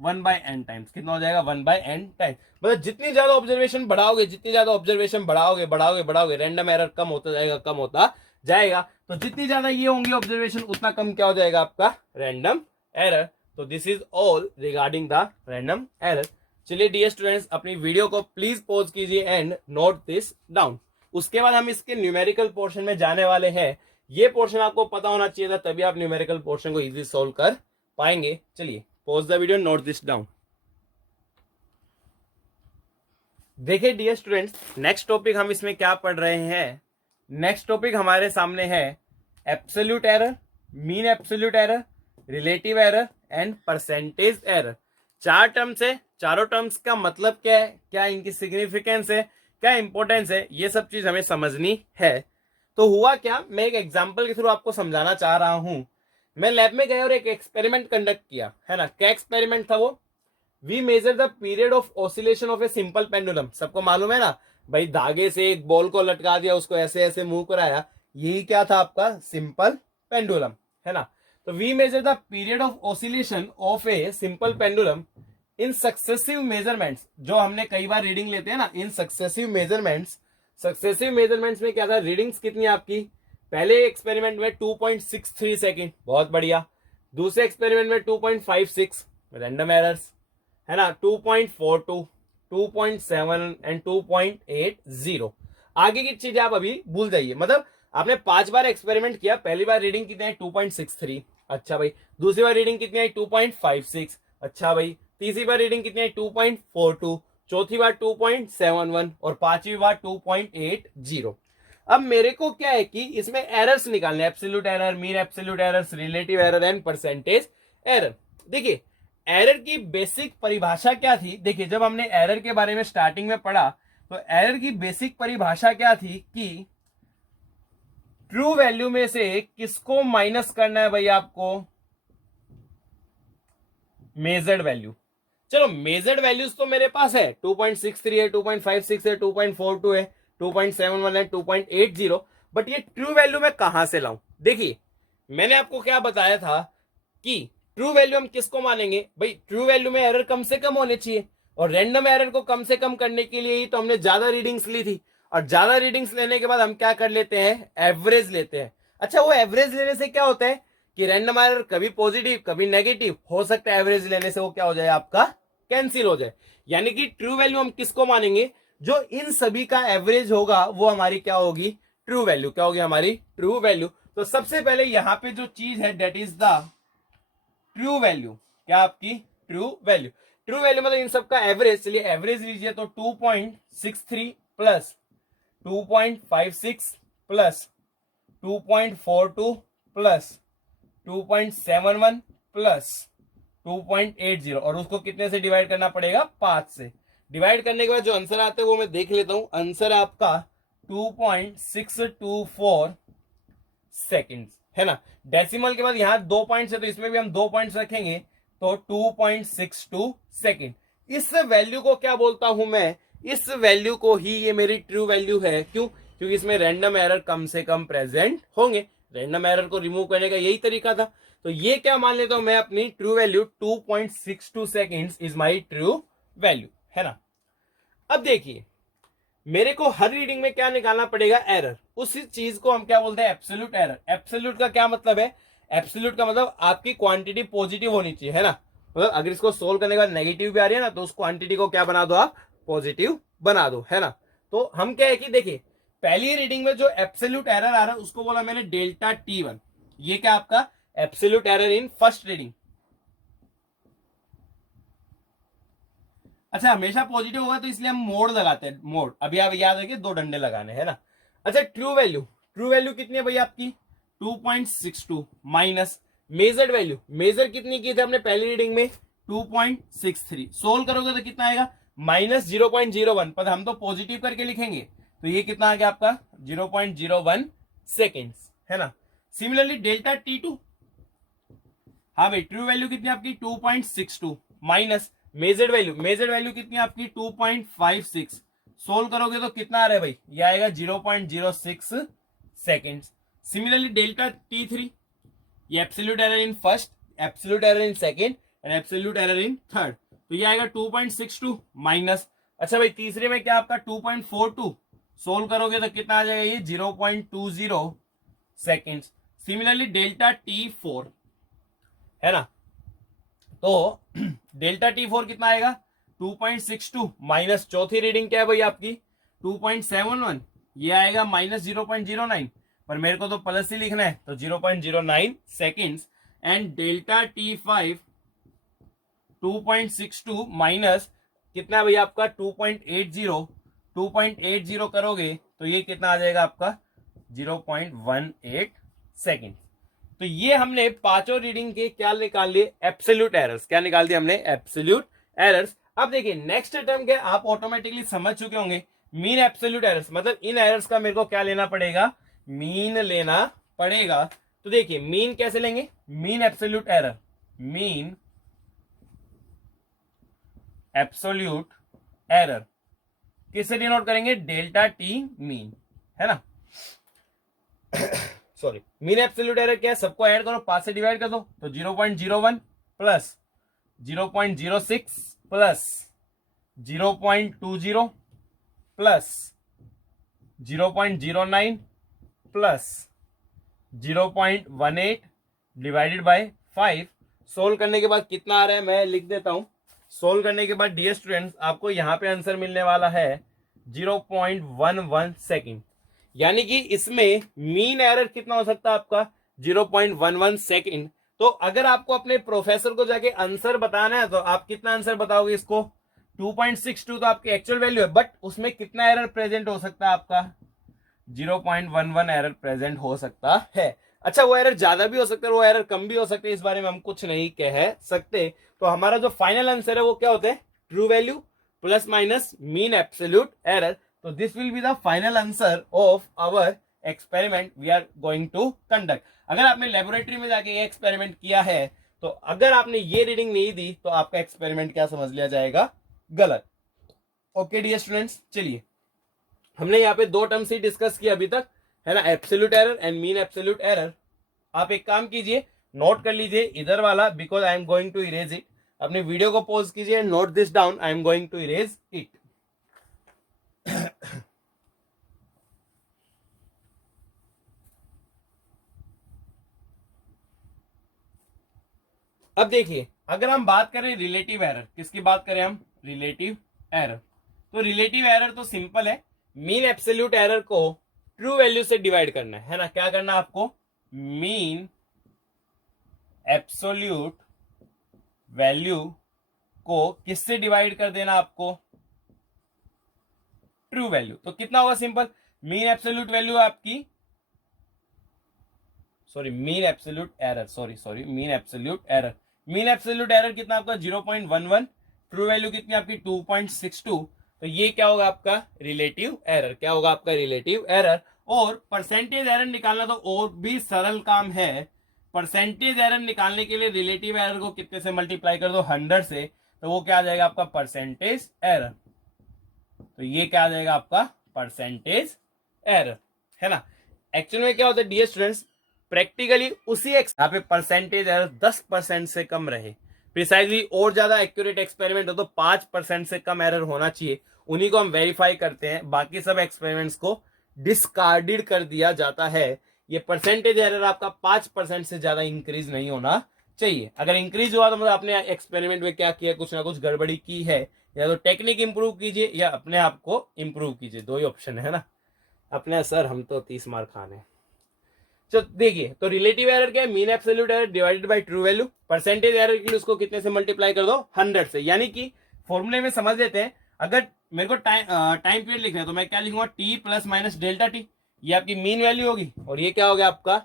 1/n टाइम्स। कितना हो जाएगा, 1/n टाइम्स। मतलब जितनी ज्यादा ऑब्जर्वेशन बढ़ाओगे, जितनी ज्यादा ऑब्जर्वेशन बढ़ाओगे बढ़ाओगे बढ़ाओगे, रैंडम एरर कम होता जाएगा, कम होता जाएगा। तो जितनी ज्यादा ये होंगी ऑब्जर्वेशन, उतना कम क्या हो जाएगा आपका रैंडम एरर। तो this is all regarding the random error. चलिए डियर स्टूडेंट्स, अपनी वीडियो को प्लीज पॉज कीजिए एंड नोट दिस डाउन। उसके बाद हम इसके न्यूमेरिकल पोर्शन में जाने वाले हैं ये पोर्शन आपको पता होना चाहिए था, तभी आप न्यूमेरिकल पोर्शन को इजीली सॉल्व कर पाएंगे। चलिए pause the video, note this down. देखिए डियर स्टूडेंट्स, नेक्स्ट टॉपिक हम इसमें क्या पढ़ रहे हैं। नेक्स्ट टॉपिक हमारे सामने है absolute error, mean absolute error, relative error and percentage error. चार टर्म्स है, चारों टर्म्स का मतलब क्या है, क्या इनकी सिग्निफिकेंस है, क्या इंपॉर्टेंस है, ये सब चीज हमें समझनी है। तो हुआ क्या, मैं एक एग्जांपल के थ्रू आपको समझाना चाह रहा हूं। मैं लैब में गया और एक एक्सपेरिमेंट कंडक्ट किया, है ना। क्या एक्सपेरिमेंट था वो? We measure the period of oscillation of a simple pendulum. सबको मालूम है ना भाई, धागे से एक बॉल को लटका दिया, उसको ऐसे ऐसे मूव कराया, यही क्या था आपका सिंपल पेंडुलम, है ना। तो we measure the period of oscillation of a simple pendulum in successive measurements. जो हमने कई बार रीडिंग लेते हैं ना, in successive measurements. Successive measurements में क्या था, रीडिंग्स कितनी आपकी, पहले एक्सपेरिमेंट में 2.63 सेकेंड, बहुत बढ़िया। दूसरे एक्सपेरिमेंट में 2.56, रैंडम एरर्स, है ना। 2.42, 2.7 एंड 2.80। आगे की चीजें आप अभी भूल जाइए। मतलब आपने 5 बार एक्सपेरिमेंट किया, पहली बार रीडिंग कितनी आई 2.63, अच्छा भाई। दूसरी बार रीडिंग कितनी आई 2.56, अच्छा भाई। तीसरी बार रीडिंग कितनी आई 2.42, चौथी बार 2.71 और पांचवी बार 2.80। अब मेरे को क्या है कि इसमें एरर्स निकालने, absolute error, mean absolute errors, relative error and percentage error. देखिए एरर की बेसिक परिभाषा क्या थी। देखिए जब हमने एरर के बारे में स्टार्टिंग में पढ़ा, तो एरर की बेसिक परिभाषा क्या थी कि ट्रू वैल्यू में से किसको माइनस करना है भाई आपको, मेजर्ड वैल्यू। चलो मेजर्ड वैल्यूज तो मेरे पास है, 2.63 है, 2.56 है, 2.42 है, 2.71 है, 2.80। बट ये ट्रू वैल्यू मैं कहां से लाऊं? देखिए मैंने आपको क्या बताया था कि ट्रू वैल्यू हम किसको मानेंगे भाई, ट्रू वैल्यू में एरर कम से कम होने चाहिए, और रैंडम एरर को कम से कम करने के लिए ही तो हमने ज्यादा रीडिंग्स ली थी। और ज्यादा रीडिंग्स लेने के बाद हम क्या कर लेते हैं, एवरेज लेते हैं। अच्छा वो एवरेज लेने से क्या होता है कि रैंडम एरर कभी पॉजिटिव कभी नेगेटिव हो सकता है, एवरेज लेने से वो क्या हो जाए आपका, कैंसिल हो जाए। यानी कि ट्रू वैल्यू हम किसको मानेंगे, जो इन सभी का एवरेज होगा वो हमारी क्या होगी, ट्रू वैल्यू। क्या होगी हमारी ट्रू वैल्यू। तो सबसे पहले यहां पे जो चीज है that is the true value. क्या आपकी ट्रू वैल्यू, ट्रू वैल्यू मतलब इन सब का एवरेज। चलिए एवरेज लीजिए, तो 2.63 प्लस 2.56 प्लस 2.42 प्लस 2.71 प्लस 2.80, और उसको कितने से डिवाइड करना पड़ेगा, 5 से। डिवाइड करने के बाद जो आंसर आता है वो मैं देख लेता हूं। आंसर आपका 2.624 सेकेंड, है ना। डेसिमल के बाद यहां 2 पॉइंट्स है, तो इसमें भी हम 2 पॉइंट्स रखेंगे, तो 2.62 सेकेंड। इस वैल्यू को क्या बोलता हूं मैं, इस वैल्यू को ही ये मेरी ट्रू वैल्यू है। क्यों? क्योंकि इसमें रैंडम एरर कम से कम प्रेजेंट होंगे। रैंडम एरर को रिमूव करने का यही तरीका था। तो ये क्या मान लेता हूं मैं, अपनी true value 2.62 seconds is my true value, है ना। अब देखिए मेरे को हर रीडिंग में क्या निकालना पड़ेगा, एरर। उसी चीज को हम क्या बोलते हैं, एब्सोल्यूट एरर। एब्सोल्यूट का क्या मतलब है, एब्सोल्यूट का मतलब आपकी क्वांटिटी पॉजिटिव होनी चाहिए, है ना। मतलब अगर इसको सोल्व करने के बाद नेगेटिव भी आ रही है ना, तो उस क्वांटिटी को क्या बना दो आप, पॉजिटिव बना दो, है ना। तो हम क्या है कि देखिए पहली रीडिंग में जो एब्सोल्यूट एरर आ रहा है उसको बोला मैंने डेल्टा T1। ये क्या आपका absolute error in first reading. अच्छा हमेशा पॉजिटिव होगा तो इसलिए हम मोड लगाते हैं, मोड। अभी आप याद रखिए 2 डंडे लगाने, है ना। अच्छा ट्रू वैल्यू, ट्रू वैल्यू कितनी है भैया आपकी 2.62 माइनस मेजर्ड वैल्यू। मेजर कितनी की थी हमने पहली रीडिंग में 2.63। सोल्व करोगे तो कितना आएगा, माइनस 0.01, पर हम तो पॉजिटिव करके लिखेंगे, तो ये कितना आ गया आपका 0.01 सेकेंड्स, है ना। सिमिलरली डेल्टा T2, हाँ भाई ट्रू वैल्यू कितनी आपकी 2.62 minus measured value, measured value कितनी आपकी 2.56। सोल्व करोगे तो कितना आ रहा है भाई, ये आएगा 0.06 सेकेंड्स। सिमिलरली डेल्टा T3, ये absolute error in first, absolute error in second and absolute error in third, तो ये आएगा 2.62 माइनस। अच्छा भाई तीसरे में क्या आपका 2.42, सोल्व करोगे तो कितना आ जाएगा ये 0.20 सेकेंड्स। सिमिलरली डेल्टा T4, है ना। तो डेल्टा T4 कितना आएगा 2.62 माइनस चौथी रीडिंग क्या है भाई आपकी 2.71, ये आएगा माइनस 0.09, पर मेरे को तो प्लस ही लिखना है, तो 0.09 seconds. And delta T5 2.62 minus कितना है भैया आपका 2.80, 2.80 करोगे तो ये कितना आ जाएगा आपका 0.18 सेकेंड। तो ये हमने पांचों रीडिंग के क्या निकाल लिए, एब्सोल्यूट एरर्स। क्या निकाल दिए हमने, एब्सोल्यूट एरर्स। अब देखिए नेक्स्ट टर्म के आप ऑटोमेटिकली समझ चुके होंगे, मीन एब्सोल्यूट एरर्स, मतलब इन एरर्स का मेरे को क्या लेना पड़ेगा, मीन लेना पड़ेगा। तो देखिए मीन कैसे लेंगे, mean absolute error, mean absolute error किससे डिनोट करेंगे, डेल्टा टी मीन, है ना। सॉरी, मीन एब्सोल्यूट एरर क्या है, सबको ऐड करो, 5 से डिवाइड कर दो, तो 0.01 plus 0.06 plus 0.20 plus 0.09 plus 0.18 divided by 5। Solve करने के बाद कितना आ रहा है मैं लिख देता हूं। सोल्व करने के बाद डियर स्टूडेंट्स आपको यहां पे आंसर मिलने वाला है 0.11 सेकेंड। यानी कि इसमें मीन एरर कितना हो सकता है आपका 0.11 सेकेंड। तो अगर आपको अपने प्रोफेसर को जाके आंसर बताना है तो आप कितना आंसर बताओगे इसको, 2.62 तो आपकी एक्चुअल वैल्यू है, बट उसमें कितना एरर प्रेजेंट हो सकता है आपका 0.11 एरर प्रेजेंट हो सकता है। अच्छा वो एरर ज्यादा भी हो सकता है, वो एरर कम भी हो सकते हैं, इस बारे में हम कुछ नहीं कह सकते। तो हमारा जो फाइनल आंसर है वो क्या होता है, true value plus minus mean absolute error. तो this will be the final answer of our experiment we are going to conduct. अगर आपने लेबोरेटरी में जाके ये एक्सपेरिमेंट किया है तो अगर आपने ये रीडिंग नहीं दी तो आपका एक्सपेरिमेंट क्या समझ लिया जाएगा, गलत। ओके डियर स्टूडेंट्स, चलिए हमने यहाँ पे 2 टर्म्स ही डिस्कस किया अभी तक, है ना, absolute error and mean absolute error. आप एक काम कीजिए, नोट कर लीजिए इधर वाला, because I am going to erase it. अपने वीडियो को पॉज कीजिए, note this down, I am going to erase it. अब देखिए अगर हम बात करें रिलेटिव एरर, किसकी बात करें हम, रिलेटिव एरर। तो रिलेटिव एरर तो सिंपल है, मीन एब्सोल्यूट एरर को ट्रू वैल्यू से डिवाइड करना है ना। क्या करना है आपको, मीन एब्सोल्यूट वैल्यू को किससे डिवाइड कर देना आपको, ट्रू वैल्यू। तो कितना होगा, सिंपल, मीन एब्सोल्यूट वैल्यू आपकी, sorry mean absolute error, sorry mean absolute error, mean absolute error कितना आपका 0.11, ट्रू वैल्यू कितनी आपकी 2.62। तो ये क्या होगा आपका रिलेटिव एरर, क्या होगा आपका रिलेटिव एरर। और परसेंटेज एरर निकालना तो और भी सरल काम है। परसेंटेज एरर निकालने के लिए रिलेटिव एरर को कितने से मल्टीप्लाई कर दो, 100 से, तो वो क्या आ जाएगा आपका परसेंटेज एरर। तो ये क्या आ जाएगा आपका परसेंटेज एरर, है ना। एक्चुअल में क्या होता है डियर स्टूडेंट्स, प्रैक्टिकली उसी यहाँ पे परसेंटेज एरर 10% से कम रहे, प्रिसाइजली और ज्यादा एक्यूरेट एक्सपेरिमेंट हो तो 5% से कम एरर होना चाहिए, उन्हीं को हम वेरीफाई करते हैं, बाकी सब एक्सपेरिमेंट्स को डिस्कार्डेड कर दिया जाता है। ये परसेंटेज एरर आपका 5% से ज्यादा इंक्रीज नहीं होना चाहिए। अगर इंक्रीज हुआ तो मतलब आपने एक्सपेरिमेंट में क्या किया, कुछ ना कुछ गड़बड़ी की है, या तो टेक्निक इंप्रूव कीजिए या अपने आप को इंप्रूव कीजिए, 2 ही ऑप्शन है ना। अपने सर हम तो 30 मार्क खाने। तो देखिए तो रिलेटिव एरर क्या है, mean absolute error divided by true value. Percentage error के लिए उसको कितने से मल्टीप्लाई कर दो, 100 से। यानी कि फॉर्मूले में समझ लेते हैं, अगर मेरे को टाइम पीरियड लिखना है तो मैं क्या लिखूंगा, T plus minus delta T, ये आपकी मीन वैल्यू होगी, और ये क्या हो गया आपका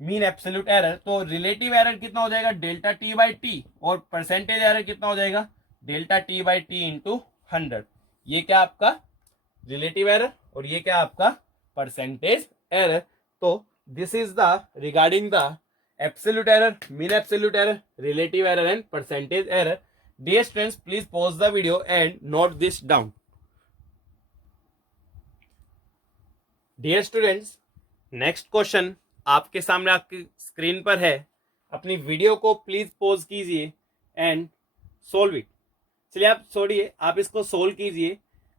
मीन एब्सोल्यूट एरर। तो रिलेटिव एरर कितना हो जाएगा, डेल्टा टी बाई टी, और परसेंटेज एरर कितना हो जाएगा, delta T by T into 100। ये क्या आपका रिलेटिव एरर और ये क्या आपका परसेंटेज एरर। तो this is the regarding the absolute error, mean absolute error, relative error and percentage error. Dear students, please pause the video and note this down. Dear students, next question आपके सामने आपकी screen पर है, अपनी video को please pause कीजिए and solve it. चलिए आप छोड़िए, आप इसको सोल्व कीजिए,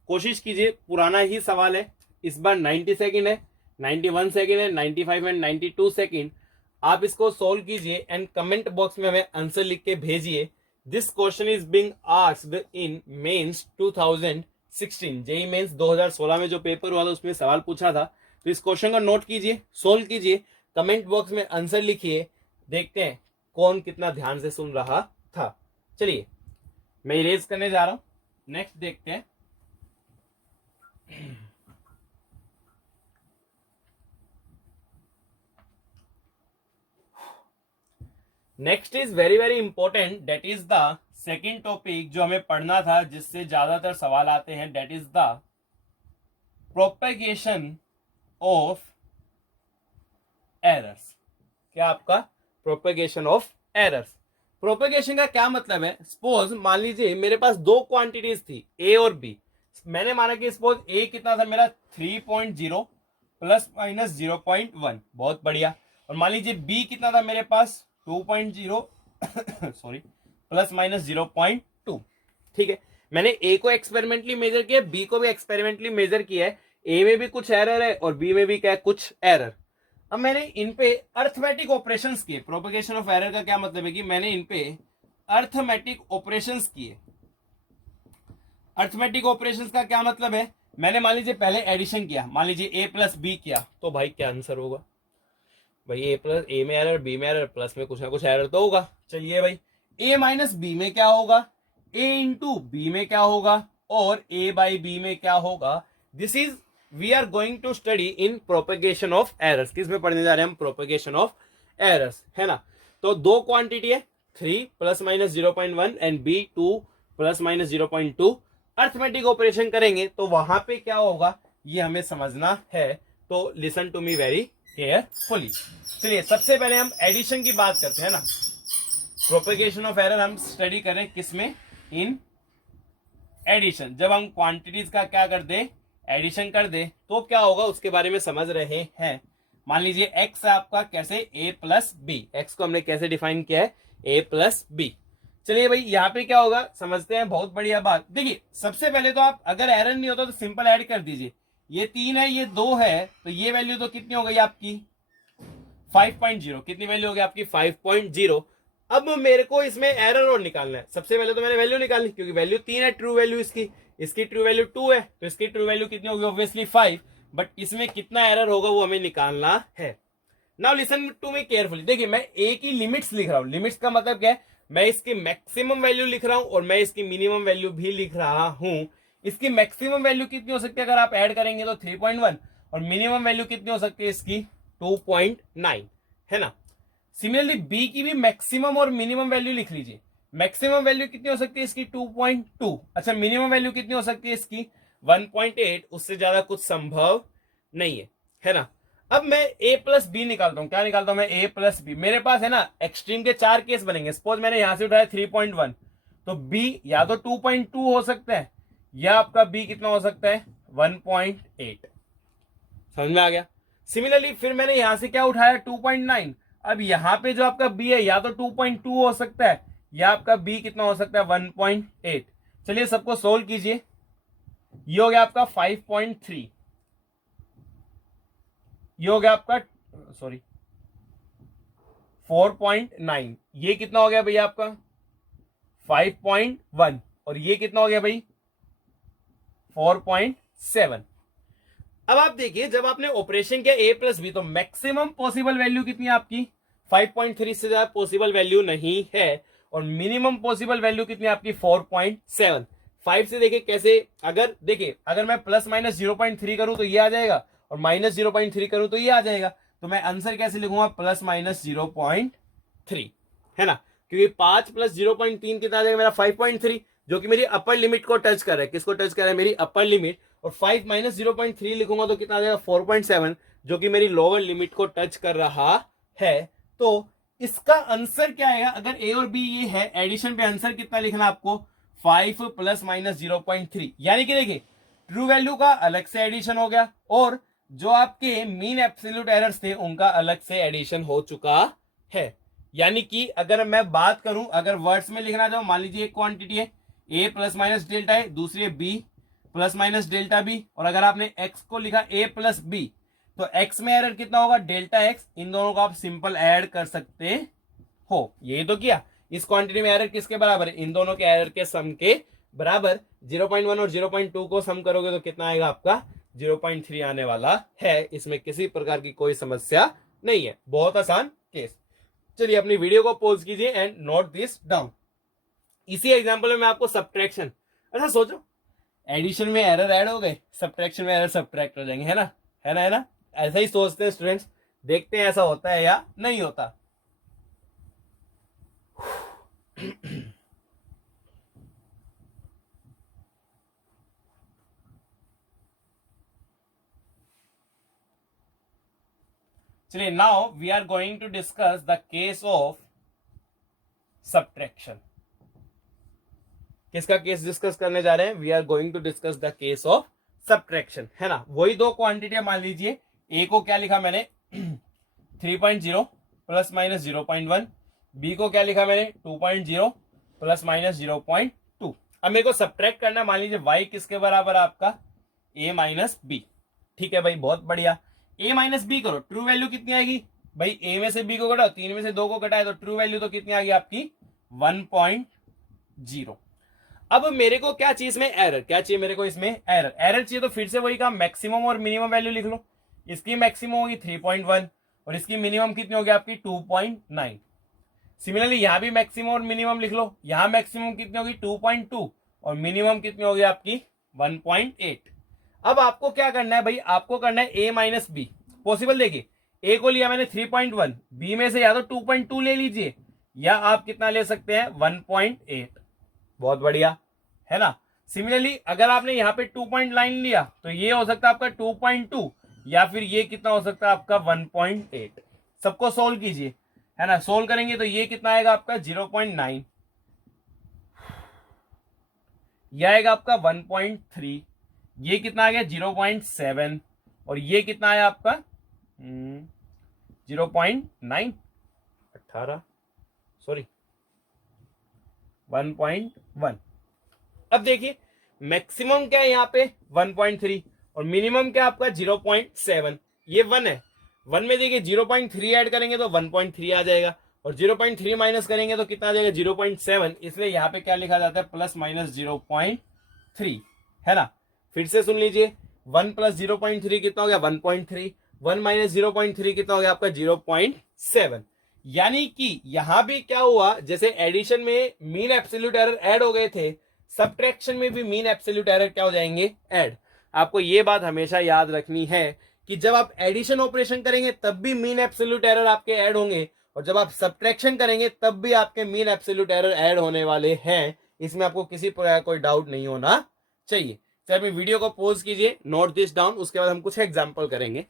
कोशिश कीजिए, पुराना ही सवाल है, इस बार 90 सेकेंड है, 91 सेकेंड है, 95 एंड 92 सेकेंड। आप इसको सोल्व कीजिए एंड कमेंट बॉक्स में हमें आंसर लिख के भेजिए। This question is being asked in mains 2016, JEE mains 2016 में जो पेपर हुआ था उसमें सवाल पूछा था। तो इस क्वेश्चन को नोट कीजिए, सोल्व कीजिए, कमेंट बॉक्स में आंसर लिखिए, देखते हैं कौन कितना ध्यान से सुन रहा था। चलिए मैं इरेज करने जा रहा हूं, नेक्स्ट देखते हैं। Next is very very important, that is the second topic जो हमें पढ़ना था, जिससे ज्यादातर सवाल आते हैं, that is the propagation of errors. क्या आपका प्रोपेगेशन ऑफ एरर्स। प्रोपेगेशन का क्या मतलब है, सपोज मान लीजिए मेरे पास दो क्वांटिटीज थी ए और बी, मैंने माना कि सपोज ए कितना था मेरा 3.0 प्लस माइनस 0.1, बहुत बढ़िया, और मान लीजिए बी कितना था मेरे पास 2.0 सॉरी प्लस माइनस 0.2। ठीक है, मैंने ए को एक्सपेरिमेंटली मेजर किया, बी को भी एक्सपेरिमेंटली मेजर किया है, ए में भी कुछ एरर है और बी में भी क्या है, कुछ एरर। अब मैंने इन पे अर्थमेटिक ऑपरेशंस किए। प्रोपेगेशन ऑफ एरर का क्या मतलब है कि मैंने इन पे अर्थमेटिक ऑपरेशंस किए। अर्थमेटिक ऑपरेशंस का क्या मतलब है, मैंने मान लीजिए पहले एडिशन किया, मान लीजिए ए प्लस बी किया, तो भाई क्या आंसर होगा, भाई ए प्लस ए में एरर, बी में एरर, प्लस में कुछ ना कुछ एरर तो होगा। चलिए भाई ए माइनस बी में क्या होगा, ए इंटू बी में क्या होगा, और ए बाई बी में क्या होगा। This is we are going to study in propagation of errors. किस में पढ़ने जा रहे हैं हम, प्रोपेगेशन ऑफ एरर्स, है ना। तो दो क्वांटिटी है, 3 plus minus 0.1 and B 2 plus minus 0.2। Arithmetic operation करेंगे तो वहां पे क्या होगा ये हमें समझना है, तो listen to me very carefully. चलिए सबसे पहले हम एडिशन की बात करते हैं ना। प्रोपेगेशन ऑफ एरर हम स्टडी करें किसमें, इन एडिशन। जब हम क्वांटिटीज का क्या कर दे, एडिशन कर दे, तो क्या होगा उसके बारे में समझ रहे हैं। मान लीजिए एक्स है आपका, कैसे, ए प्लस बी, एक्स को हमने कैसे डिफाइन किया है, ए प्लस बी। चलिए भाई यहाँ पे क्या होगा समझते हैं, बहुत बढ़िया बात। देखिए सबसे पहले तो आप अगर एरर नहीं होता तो सिंपल ऐड कर दीजिए, ये 3 है ये 2 है, तो ये वैल्यू तो कितनी हो गई आपकी 5.0, कितनी वैल्यू हो गई आपकी 5.0। अब मेरे को इसमें एरर और निकालना है। सबसे पहले तो मैंने वैल्यू निकालनी, क्योंकि वैल्यू 3 है, ट्रू वैल्यू इसकी ट्रू वैल्यू 2 है, तो इसकी ट्रू वैल्यू कितनी होगी, ऑब्वियसली 5, बट इसमें कितना एरर होगा वो हमें निकालना है। Now listen to me carefully. देखिए मैं ए की लिमिट्स लिख रहा हूं, लिमिट्स का मतलब क्या है, मैं इसकी मैक्सिमम वैल्यू लिख रहा हूं और मैं इसकी मिनिमम वैल्यू भी लिख रहा हूं। इसकी मैक्सिमम वैल्यू कितनी हो सकती है अगर आप ऐड करेंगे तो 3.1, और मिनिमम वैल्यू कितनी हो सकती है इसकी 2.9, है ना। सिमिलरली बी की भी मैक्सिमम और मिनिमम वैल्यू लिख लीजिए। मैक्सिमम वैल्यू कितनी हो सकती है इसकी 2.2, अच्छा मिनिमम वैल्यू कितनी हो सकती है इसकी 1.8, उससे ज्यादा कुछ संभव नहीं है ना। अब मैं a प्लस बी निकालता हूं, क्या निकालता हूं मैं, a प्लस बी। मेरे पास है ना एक्सट्रीम के 4 केस बनेंगे। सपोज मैंने यहां से उठाया 3.1, तो b या तो 2.2 हो सकता है, या आपका b कितना हो सकता है 1.8। समझ में आ गया। सिमिलरली फिर मैंने यहां से क्या उठाया 2.9, अब यहां पे जो आपका b है या तो 2.2 हो सकता है, या आपका b कितना हो सकता है 1.8। चलिए सबको सोल्व कीजिए, ये हो गया आपका 5.3, ये हो गया आपका सॉरी 4.9, ये कितना हो गया भैया आपका 5.1, और ये कितना हो गया भाई 4.7। अब आप देखिए जब आपने ऑपरेशन किया a प्लस बी, तो मैक्सिमम पॉसिबल वैल्यू कितनी है आपकी 5.3 से ज्यादा पॉसिबल वैल्यू नहीं है, और मिनिमम पॉसिबल वैल्यू कितनी है आपकी 4.7। 5 से देखिए कैसे, अगर देखिए अगर मैं प्लस माइनस 0.3 करूं तो ये आ जाएगा, और माइनस 0.3 करूं तो ये आ जाएगा, तो मैं आंसर कैसे लिखूंगा प्लस माइनस 0.3, है ना, क्योंकि 5 प्लस 0.3 कितना आ जाएगा मेरा 5.3, जो कि मेरी अपर लिमिट को टच कर रहा है। किसको टच कर रहा है, मेरी अपर लिमिट। और 5 माइनस 0.3 लिखूंगा तो कितना आ जाएगा 4.7, जो कि मेरी लोअर लिमिट को टच कर रहा है। तो इसका आंसर क्या आएगा, अगर ए और बी ये है एडिशन पे, आंसर कितना लिखना आपको 5 प्लस माइनस 0.3, यानी कि देखिए ट्रू वैल्यू का अलग से एडिशन हो गया, और जो आपके मीन एब्सोल्यूट एरर्स थे उनका अलग से एडिशन हो चुका है। यानी कि अगर मैं बात करूं, अगर वर्ड्स में लिखना चाहूं, मान लीजिए एक क्वांटिटी है a प्लस माइनस डेल्टा है, दूसरी है b plus minus delta b, और अगर आपने x को लिखा a प्लस b, तो x में एरर कितना होगा डेल्टा x, इन दोनों को आप सिंपल ऐड कर सकते हो। ये तो किया, इस क्वांटिटी में एरर किसके बराबर है, इन दोनों के एरर के सम के बराबर। 0.1 और 0.2 को सम करोगे तो कितना आएगा आपका 0.3 आने वाला है। इसमें किसी प्रकार की कोई समस्या नहीं है, बहुत आसान केस। चलिए अपनी वीडियो को पॉज कीजिए एंड नोट दिस डाउन। इसी एग्जांपल में मैं आपको सब्ट्रैक्शन, अच्छा सोचो एडिशन में एरर ऐड हो गए, सब्ट्रैक्शन में एरर सब्ट्रैक्ट हो जाएंगे, है ना, है ना, है ना। ऐसा ही सोचते हैं स्टूडेंट्स, देखते हैं ऐसा होता है या नहीं होता। चलिए now we are going to discuss the case of subtraction. किसका केस डिस्कस करने जा रहे हैं? We are going to discuss the case of subtraction, है ना। वही दो क्वांटिटी मान लीजिए, ए को क्या लिखा मैंने 3.0 प्लस माइनस 0.1, बी को क्या लिखा मैंने 2.0 प्लस माइनस 0.2। अब मेरे को सब्ट्रैक्ट करना, मान लीजिए y किसके बराबर है आपका a माइनस बी। ठीक है भाई, बहुत बढ़िया। a माइनस बी करो, ट्रू वैल्यू कितनी आएगी भाई? a में से b को घटाओ, 3 में से 2 को घटाए तो ट्रू वैल्यू तो कितनी आ गई आपकी 1.0। अब मेरे को क्या चीज में एरर, क्या चाहिए मेरे को इसमें एरर, एरर चाहिए तो फिर से वही काम, मैक्सिमम और मिनिमम वैल्यू लिख लो। इसकी मैक्सिमम होगी 3.1 और इसकी मिनिमम कितनी होगी आपकी 2.9। सिमिलरली यहां भी मैक्सिमम और मिनिमम लिख लो, यहां मैक्सिमम कितनी होगी 2.2 और मिनिमम कितनी होगी आपकी 1.8। अब आपको क्या करना है भाई? आपको करना है a माइनस बी। पॉसिबल देखिए, a को लिया मैंने 3.1, b में से या तो 2.2 ले लीजिए या आप कितना ले सकते हैं 1.8। बहुत बढ़िया, है ना। सिमिलरली अगर आपने यहाँ पे 2.9 लिया तो ये हो सकता है आपका 2.2 या फिर ये कितना हो सकता है आपका 1.8। सबको सोल्व कीजिए, है ना। सोल्व करेंगे तो ये कितना आएगा आपका 0.9, ये आएगा आपका 1.3, ये कितना आ गया 0.7 और ये कितना आया आपका 0.9 18 सॉरी 1.1। अब देखिए मैक्सिमम क्या है यहाँ पे 1.3 और मिनिमम क्या आपका 0.7। ये 1 है, 1 में देखिए 0.3 ऐड करेंगे तो 1.3 आ जाएगा और 0.3 माइनस करेंगे तो कितना आ जाएगा 0.7। इसलिए यहाँ पे क्या लिखा जाता है प्लस माइनस 0.3, है ना। फिर से सुन लीजिए, 1 प्लस 0.3 कितना हो गया 1.3, 1 माइनस 0.3 कितना हो गया आपका 0.7। यानी कि यहां भी क्या हुआ, जैसे एडिशन में मीन एब्सोल्यूट एरर ऐड हो गए थे, सब्ट्रैक्शन में भी मीन एब्सोल्यूट एरर क्या हो जाएंगे ऐड। आपको ये बात हमेशा याद रखनी है कि जब आप एडिशन ऑपरेशन करेंगे तब भी मीन एब्सोल्यूट एरर आपके ऐड होंगे और जब आप सब्ट्रैक्शन करेंगे तब भी आपके मीन एब्सोल्यूट एरर ऐड होने वाले हैं। इसमें आपको किसी प्रकार कोई डाउट नहीं होना चाहिए। चलिए अपनी वीडियो को पॉज कीजिए, नोट दिस डाउन, उसके बाद हम कुछ एग्जाम्पल करेंगे।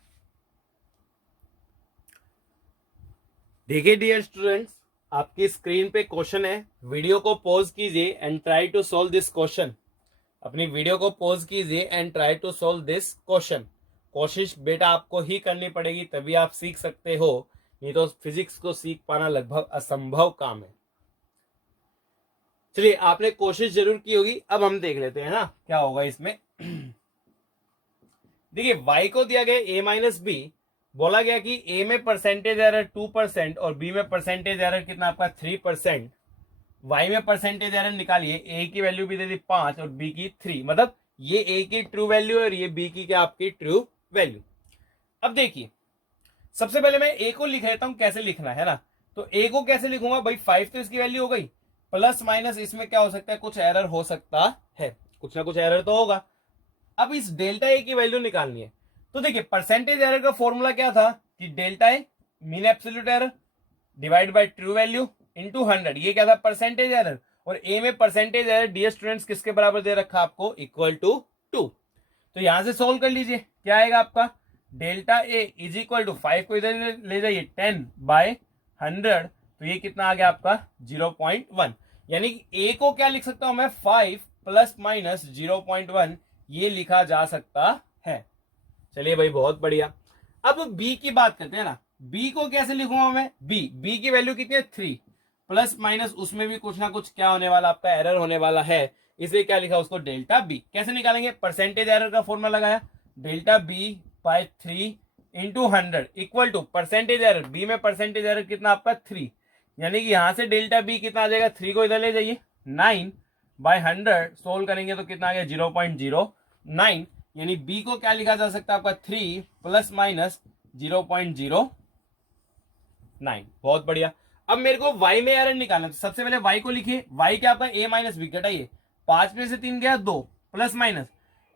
देखिए डियर स्टूडेंट्स, आपकी स्क्रीन पे क्वेश्चन है, वीडियो को पॉज कीजिए and try to solve this question. अपनी वीडियो को पॉज कीजिए and try to solve this question. कोशिश बेटा आपको ही करनी पड़ेगी, तभी आप सीख सकते हो, नहीं तो फिजिक्स को सीख पाना लगभग असंभव काम है। चलिए आपने कोशिश जरूर की होगी, अब हम देख लेते हैं ना क्या होगा इसमें। देखिए y को दिया गया a माइनस बी, बोला गया कि a में परसेंटेज एरर 2% और b में परसेंटेज एरर कितना आपका 3%। y में परसेंटेज एरर निकालिए, a की वैल्यू भी दे दी 5 और b की 3, मतलब ये a की ट्रू वैल्यू और ये b की क्या आपकी ट्रू वैल्यू। अब देखिए सबसे पहले मैं a को लिख लेता हूं, कैसे लिखना है ना। तो a को कैसे लिखूंगा भाई, 5 तो इसकी वैल्यू हो गई, प्लस माइनस इसमें क्या हो सकता है, कुछ एरर हो सकता है, कुछ ना कुछ एरर तो होगा। अब इस डेल्टा ए की वैल्यू निकालनी है। तो देखिए परसेंटेज एरर का फॉर्मूला क्या था कि delta A mean absolute error divide by true value into 100, ये क्या था परसेंटेज एरर। और ए में परसेंटेज एरर डियर स्टूडेंट्स किसके बराबर दे रखा आपको, इक्वल टू 2। तो यहां से सोल्व कर लीजिए, क्या आएगा आपका delta A is equal to 5 को इधर ले जाइए 10 बाय 100, तो ये कितना आ गया आपका 0.1। यानी कि ए को क्या लिख सकता हूं मैं 5 प्लस माइनस 0.1, ये लिखा जा सकता है। चलिए भाई बहुत बढ़िया। अब बी की बात करते हैं ना, बी को कैसे लिखूंगा मैं, बी की वैल्यू कितनी है 3, प्लस माइनस उसमें भी कुछ ना कुछ क्या होने वाला आपका एरर होने वाला है, इसलिए क्या लिखा उसको डेल्टा बी। कैसे निकालेंगे, परसेंटेज एरर का फॉर्मूला लगाया, delta B by 3 into 100 equal to percentage error, B में परसेंटेज एरर कितना आपका 3, यानी कि यहां से डेल्टा बी कितना आ जाएगा, 3 को इधर ले जाइए 9 बाय 100, सोल्व करेंगे तो कितना आ गया 0.09। यानी बी को क्या लिखा जा सकता है आपका 3 प्लस माइनस 0.09। बहुत बढ़िया। अब मेरे को y में एरर निकालना, तो सबसे पहले y को लिखिए। y क्या आपका a माइनस बी, घटाइए 5 में से 3 गया 2, प्लस माइनस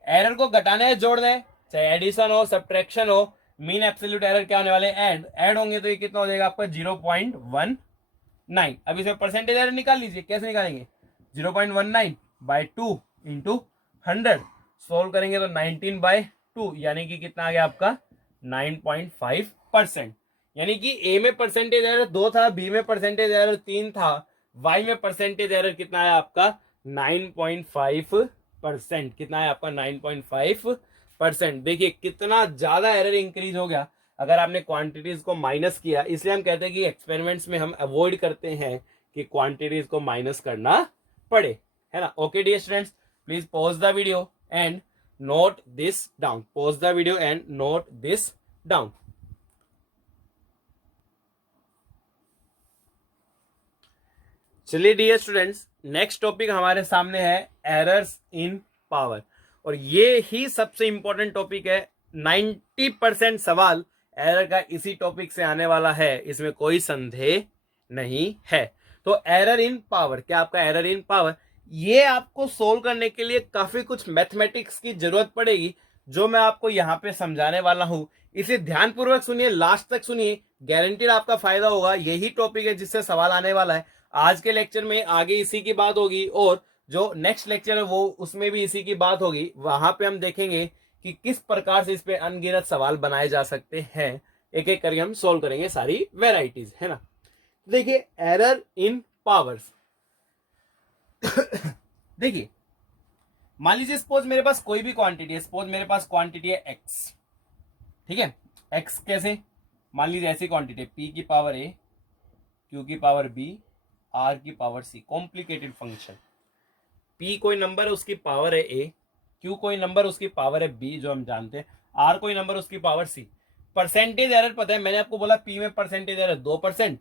एरर को घटाना है जोड़ना है, चाहे एडिशन हो सब्ट्रैक्शन हो, मीन एब्सोल्यूट एरर क्या होने वाले ऐड होंगे, तो ये कितना हो जाएगा आपका 0.19। अब इसमें परसेंटेज एरर निकाल लीजिए, कैसे निकालेंगे 0.19 बाय 2 इंटू 100, सोल्व करेंगे तो 19/2 यानी कि कितना आ गया आपका 9.5%। यानी कि ए में परसेंटेज एरर 2 था, बी में परसेंटेज एरर 3 था, वाई में परसेंटेज एरर कितना है आपका 9.5%। कितना है आपका 9.5%। देखिए कितना ज्यादा एरर इंक्रीज हो गया अगर आपने क्वांटिटीज को माइनस किया। इसलिए हम कहते हैं कि एक्सपेरिमेंट्स में हम अवॉइड करते हैं कि क्वांटिटीज को माइनस करना पड़े, है ना। Okay dear students, please pause the video and note this down. Pause the video and note this down. चलिए डियर स्टूडेंट्स, नेक्स्ट टॉपिक हमारे सामने है एरर्स इन पावर, और ये ही सबसे इंपॉर्टेंट टॉपिक है। 90% सवाल एरर का इसी टॉपिक से आने वाला है, इसमें कोई संदेह नहीं है। तो एरर इन पावर, क्या आपका एरर इन पावर, ये आपको सोल्व करने के लिए काफी कुछ मैथमेटिक्स की जरूरत पड़ेगी, जो मैं आपको यहां पे समझाने वाला हूं। इसे ध्यानपूर्वक सुनिए, लास्ट तक सुनिए, गारंटीड आपका फायदा होगा। यही टॉपिक है जिससे सवाल आने वाला है आज के लेक्चर में, आगे इसी की बात होगी, और जो नेक्स्ट लेक्चर है वो उसमें भी इसी की बात होगी। वहां पे हम देखेंगे कि किस प्रकार से इस पे अनगिनत सवाल बनाए जा सकते हैं, एक एक करके हम सोल्व करेंगे सारी वेराइटीज, है ना। देखिए एरर इन पावर्स देखिए मान लीजिए सपोज मेरे पास कोई भी क्वांटिटी है, सपोज मेरे पास क्वांटिटी है x, ठीक है। x कैसे, मान लीजिए ऐसी क्वांटिटी p की पावर a, q की पावर b, r की power c, complicated function. p कोई नंबर है उसकी पावर है a, q कोई नंबर उसकी पावर है b जो हम जानते हैं, r कोई नंबर उसकी पावर c। परसेंटेज एरर पता है, मैंने आपको बोला p में परसेंटेज एरर 2%,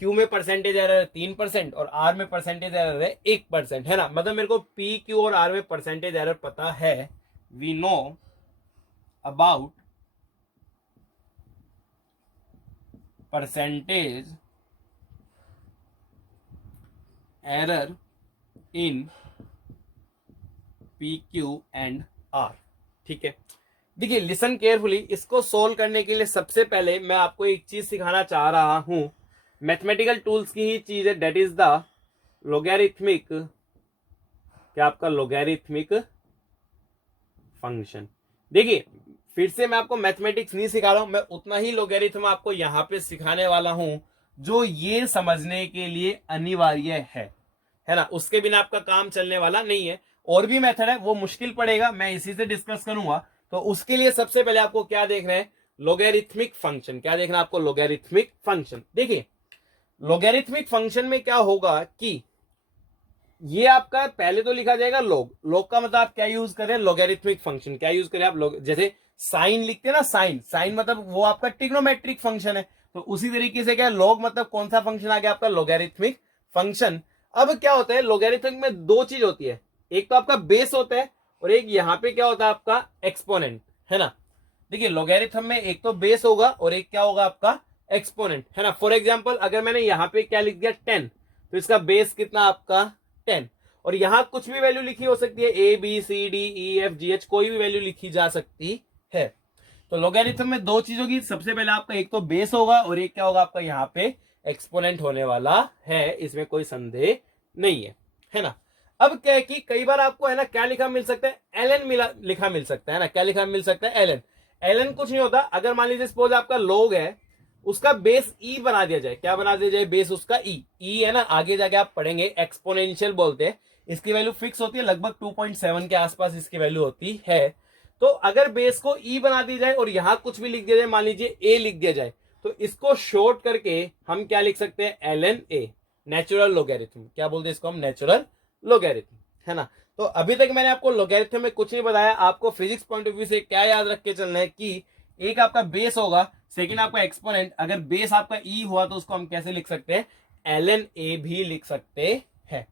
q में परसेंटेज एरर है 3% और r में परसेंटेज एरर है 1%, है ना। मतलब मेरे को p, q और r में परसेंटेज एरर पता है। We know about percentage error in P, Q and R, ठीक है। देखिए लिसन केयरफुली, इसको सोल्व करने के लिए सबसे पहले मैं आपको एक चीज सिखाना चाह रहा हूं, मैथमेटिकल टूल्स की ही चीज है, दैट इज द लोगैरिथमिक, क्या आपका लोगैरिथमिक फंक्शन। देखिए फिर से मैं आपको मैथमेटिक्स नहीं सिखा रहा हूं, मैं उतना ही लोगैरिथम आपको यहां पे सिखाने वाला हूं जो ये समझने के लिए अनिवार्य है ना। उसके बिना आपका काम चलने वाला नहीं है। और भी मेथड है, वो मुश्किल पड़ेगा, मैं इसी से डिस्कस करूंगा। तो उसके लिए सबसे पहले आपको क्या देखना है, लोगैरिथमिक फंक्शन। क्या देखना है आपको, लोगैरिथमिक फंक्शन। देखिए लोगैरिथमिक फंक्शन में क्या होगा कि ये आपका पहले तो लिखा जाएगा लॉग। लॉग का मतलब आप क्या यूज करें, लोगैरिथमिक फंक्शन क्या यूज करें आप लोग, जैसे साइन लिखते हैं ना, साइन, साइन मतलब वो आपका ट्रिग्नोमेट्रिक फंक्शन है। तो उसी तरीके से क्या लॉग मतलब कौन सा फंक्शन आ गया आपका, लोगैरिथमिक फंक्शन। अब क्या होता है लोगैरिथमिक में दो चीज होती है, एक तो आपका बेस होता है और एक यहाँ पे क्या होता है आपका एक्सपोनेंट, है ना। देखिए लोगैरिथम में एक तो बेस होगा और एक क्या होगा आपका एक्सपोनेंट, है ना। फॉर एग्जाम्पल अगर मैंने यहाँ पे क्या लिख दिया 10, तो इसका बेस कितना आपका 10, और यहां कुछ भी वैल्यू लिखी हो सकती है, A B C D E F G H, कोई भी वैल्यू लिखी जा सकती है। तो लोगैरिथम में दो चीज होगी, सबसे पहले आपका एक तो बेस होगा और एक क्या होगा आपका यहाँ पे एक्सपोनेंट होने वाला है, इसमें कोई संदेह नहीं है ना। अब क्या है कि कई बार आपको है ना क्या लिखा मिल सकता है, एलएन लिखा मिल सकता है ना। क्या लिखा मिल सकता है, एलएन। एलएन कुछ नहीं होता, अगर मान लीजिए सपोज आपका लोग है, उसका बेस ई बना दिया जाए। क्या बना दिया जाए, बेस उसका ई। ई है ना, आगे जाके आप पढ़ेंगे एक्सपोनेंशियल बोलते हैं, इसकी वैल्यू फिक्स होती है, लगभग 2.7 के आसपास इसकी वैल्यू होती है। तो अगर बेस को ई बना दी जाए और यहां कुछ भी लिख दिया जाए, मान लीजिए ए लिख दिया जाए, तो इसको शॉर्ट करके हम क्या लिख सकते हैं, एलएन ए, नेचुरल लोगैरिथम। क्या बोलते हैं इसको हम, नेचुरल लोगैरिथम, है ना। तो अभी तक मैंने आपको लोगैरिथम में कुछ नहीं बताया, आपको फिजिक्स पॉइंट ऑफ व्यू से क्या याद रख के चलना है कि एक आपका बेस होगा, सेकंड आपका एक्सपोनेंट। अगर बेस आपका ई हुआ तो उसको हम कैसे लिख सकते हैं, एलएन ए भी लिख सकते हैं।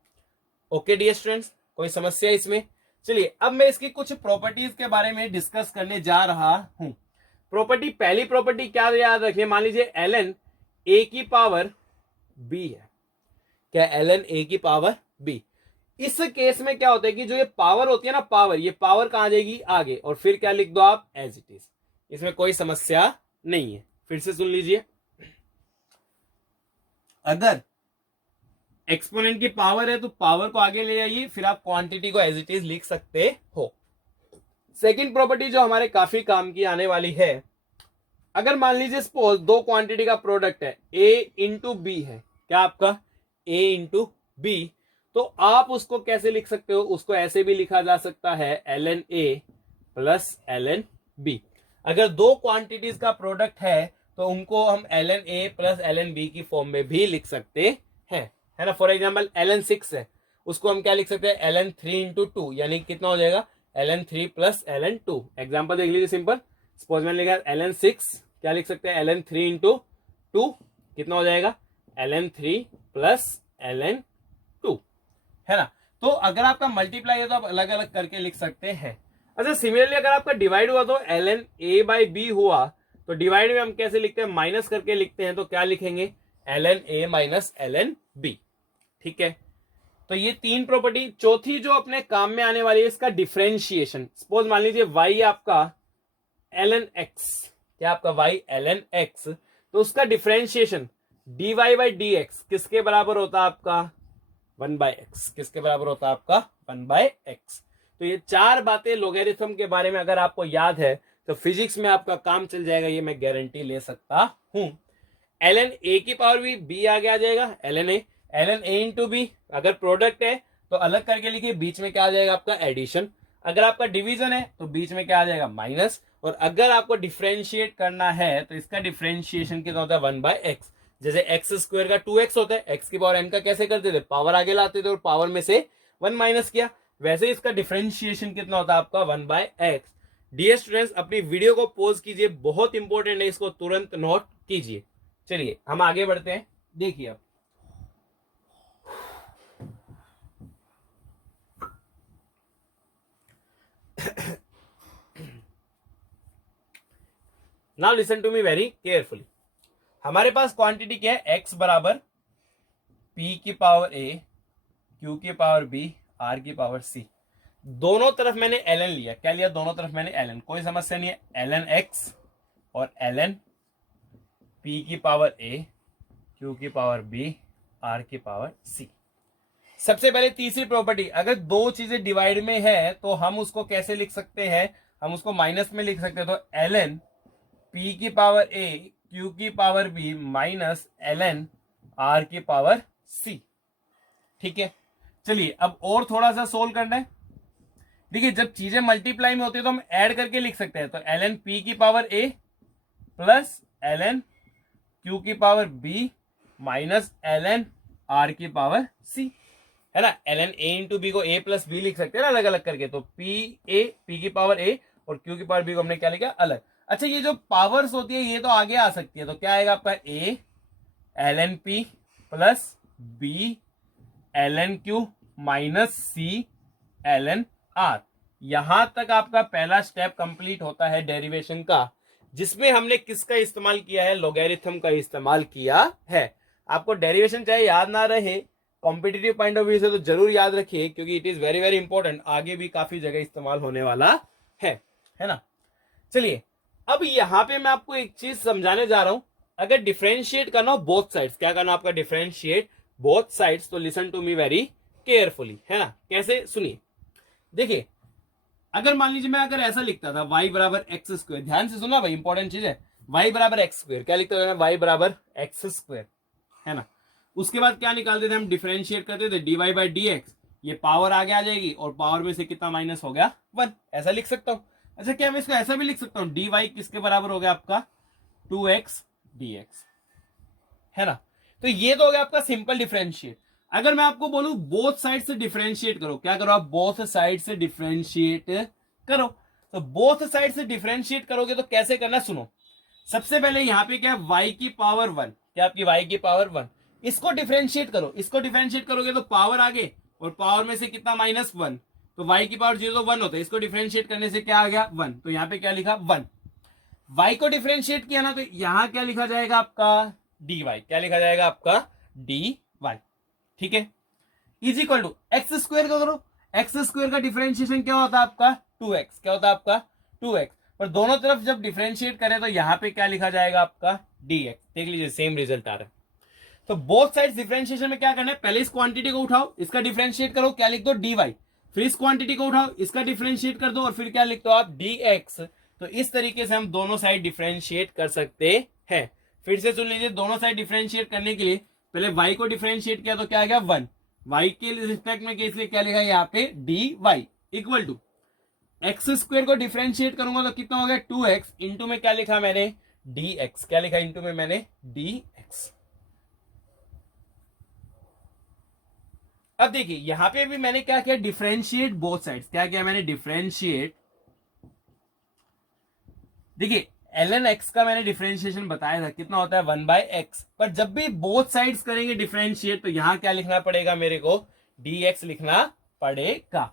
ओके डियर स्टूडेंट्स, कोई समस्या इसमें। चलिए अब मैं इसकी कुछ प्रॉपर्टीज के बारे में डिस्कस करने जा रहा हूं। प्रॉपर्टी, पहली प्रॉपर्टी क्या याद रखिए, मान लीजिए ln a की पावर b है। क्या ln a की पावर b? इस केस में क्या होता है कि जो ये पावर होती है ना, पावर, ये पावर कहां जाएगी? आगे, और फिर क्या लिख दो आप? As it is. इसमें कोई समस्या नहीं है। फिर से सुन लीजिए, अगर एक्सपोनेंट की पावर है तो पावर को आगे ले आइए, फिर आप क्वांटिटी को एज इट इज लिख सकते हो। सेकंड प्रॉपर्टी जो हमारे काफी काम की आने वाली है, अगर मान लीजिए सपोज दो क्वांटिटी का प्रोडक्ट है, a इंटू बी है, क्या आपका? a इंटू बी, तो आप उसको कैसे लिख सकते हो? उसको ऐसे भी लिखा जा सकता है ln a plus ln b। अगर दो क्वांटिटीज का प्रोडक्ट है तो उनको हम ln a plus ln b की फॉर्म में भी लिख सकते हैं, है ना। फॉर एग्जाम्पल ln 6 है, उसको हम क्या लिख सकते हैं? ln 3 इंटू 2, यानी कितना हो जाएगा? ln 3 plus ln 2। एग्जाम्पल देख लीजिए सिंपल, सपोज मैंने लिखा ln 6, क्या लिख सकते हैं? ln 3 इंटू 2, कितना हो जाएगा? ln 3 प्लस ln 2, है ना। तो अगर आपका मल्टीप्लाई है तो आप अलग अलग करके लिख सकते हैं। अच्छा, सिमिलरली अगर आपका डिवाइड हुआ तो ln a बाई बी हुआ, तो डिवाइड में हम कैसे लिखते हैं? माइनस करके लिखते हैं, तो क्या लिखेंगे? ln a minus ln b। ठीक है, तो ये तीन प्रॉपर्टी। चौथी जो अपने काम में आने वाली है, इसका डिफरेंशिएशन। सपोज मान लीजिए y आपका ln x, क्या आपका y ln x, तो उसका differentiation dy by D x किसके बराबर होता है आपका? 1 बाय एक्स। किसके बराबर होता है आपका? 1 बाय एक्स। तो ये चार बातें लोगैरिथम के बारे में अगर आपको याद है तो फिजिक्स में आपका काम चल जाएगा, ये मैं गारंटी ले सकता हूं। ln a की पावर भी b आगे आ जाएगा, ln a इंटू बी। अगर प्रोडक्ट है तो अलग करके लिखिए, बीच में क्या आ जाएगा आपका? एडिशन। अगर आपका डिवीजन है तो बीच में क्या आ जाएगा? माइनस। और अगर आपको डिफ्रेंशिएट करना है तो इसका डिफ्रेंशिएशन कितना होता है? 1 बाय एक्स। जैसे एक्स स्क्वायर का 2x होता है, एक्स की पावर n का कैसे करते थे? पावर आगे लाते थे और पावर में से 1 माइनस किया। वैसे इसका डिफ्रेंशिएशन कितना होता है आपका? 1 बाय एक्स। डियर स्टूडेंट्स, अपनी वीडियो को पॉज कीजिए, बहुत इंपॉर्टेंट है, इसको तुरंत नोट कीजिए। चलिए हम आगे बढ़ते हैं, देखिए अब now listen to me very carefully. हमारे पास क्वांटिटी क्या है? x बराबर p की पावर a, q की पावर b, r की पावर c। दोनों तरफ मैंने ln लिया। क्या लिया? दोनों तरफ मैंने ln, कोई समस्या नहीं है। ln x और ln p की पावर a, q की पावर b, r की पावर c। सबसे पहले तीसरी प्रॉपर्टी, अगर दो चीजें डिवाइड में है तो हम उसको कैसे लिख सकते हैं? हम उसको माइनस में लिख सकते हैं। तो ln p की पावर a, q की power b minus ln r की पावर c। ठीक है, चलिए अब और थोड़ा सा सोल्व करना है। देखिए, जब चीजें मल्टीप्लाई में होती है तो हम ऐड करके लिख सकते हैं। तो ln p की power a plus ln q की power b minus ln r की पावर c, है ना। ln a इंटू बी को a प्लस बी लिख सकते हैं ना, अलग अलग करके। तो p की पावर a और q की पावर b को हमने क्या लिखा? अलग। अच्छा, ये जो पावर्स होती है ये तो आगे आ सकती है, तो क्या आएगा आपका? a ln p plus b ln q minus c ln r। यहां तक आपका पहला स्टेप कंप्लीट होता है डेरिवेशन का, जिसमें हमने किसका इस्तेमाल किया है? लोगैरिथम का इस्तेमाल किया है। आपको डेरिवेशन चाहे याद ना रहे, कॉम्पिटिटिव पॉइंट ऑफ व्यू से तो जरूर याद रखिए, क्योंकि it is very very important, आगे भी काफी जगह इस्तेमाल होने वाला है ना। चलिए अब यहां पे मैं आपको एक चीज समझाने जा रहा हूं। अगर डिफरेंशिएट करना हो बोथ साइड्स, क्या करना आपका? Differentiate both sides. तो listen to me very carefully, है ना। कैसे? सुनिए, देखिए, अगर मान लीजिए मैं अगर ऐसा लिखता था y बराबर एक्स स्क्वायर, ध्यान से सुना भाई, इंपॉर्टेंट चीज है। y बराबर एक्स स्क्वायर, क्या लिखता था मैं? y बराबर एक्स स्क्वायर, है ना। उसके बाद क्या निकालते थे हम? डिफरेंशिएट करते थे dy बाई डी एक्स। ये पावर आगे आ जाएगी और पावर में से कितना माइनस हो गया? 1। ऐसा लिख सकता हूं। अच्छा, क्या मैं इसको ऐसा भी लिख सकता हूं? dy किसके बराबर हो गया आपका? 2x dx, है ना। तो ये तो हो गया आपका सिंपल डिफरेंशिएट। अगर मैं आपको बोलूं बोथ साइड से डिफरेंशिएट करो, क्या करो आप? बोथ साइड से डिफरेंशिएट करो। तो बोथ साइड से डिफरेंशिएट करोगे तो कैसे करना? सुनो, सबसे पहले यहां पे क्या? y की पावर 1, क्या आपकी y की पावर 1, इसको डिफरेंशिएट करो। इसको डिफरेंशिएट करोगे तो पावर आगे और पावर में से कितना? -1। तो y की पावर 0 तो 1 होता है, इसको डिफरेंशिएट करने से क्या आ गया 1, तो यहाँ पे क्या लिखा 1। y को डिफरेंशिएट किया ना तो यहां क्या लिखा जाएगा आपका dy, क्या लिखा जाएगा आपका dy, ठीक है। Is equal to x square का करो, एक्स स्क्वायर का डिफरेंशिएशन क्या होता है आपका 2x, क्या होता है आपका 2x, पर दोनों तरफ जब डिफरेंशिएट करें तो यहां पे क्या लिखा जाएगा आपका dx, देख लीजिए सेम रिजल्ट आ रहा है। तो बोथ साइड्स डिफरेंशिएशन में क्या करना है, पहले इस क्वांटिटी को उठाओ, इसका डिफरेंशिएट करो, क्या लिख दो dy, फिर इस क्वांटिटी को उठाओ, इसका डिफरेंशिएट कर दो और फिर क्या लिख दो आप dx। तो इस तरीके से हम दोनों साइड डिफरेंशिएट कर सकते हैं। फिर से सुन लीजिए, दोनों साइड डिफरेंशिएट करने के लिए पहले y को डिफरेंशिएट किया तो क्या आ गया 1, y के रिस्पेक्ट में इसलिए क्या लिखा यहाँ पे dy equal to x square को डिफरेंशिएट करूंगा तो कितना हो गया 2x, इंटू में क्या लिखा मैंने dx, क्या लिखा इंटू में मैंने dx। अब देखिए यहां पे भी मैंने क्या किया, डिफरेंशिएट बोथ साइड्स, क्या किया मैंने डिफरेंशिएट, देखिए ln x का मैंने डिफरेंशिएशन बताया था कितना होता है 1/x, पर जब भी बोथ साइड्स करेंगे डिफरेंशिएट तो यहां क्या लिखना पड़ेगा मेरे को dx लिखना पड़ेगा।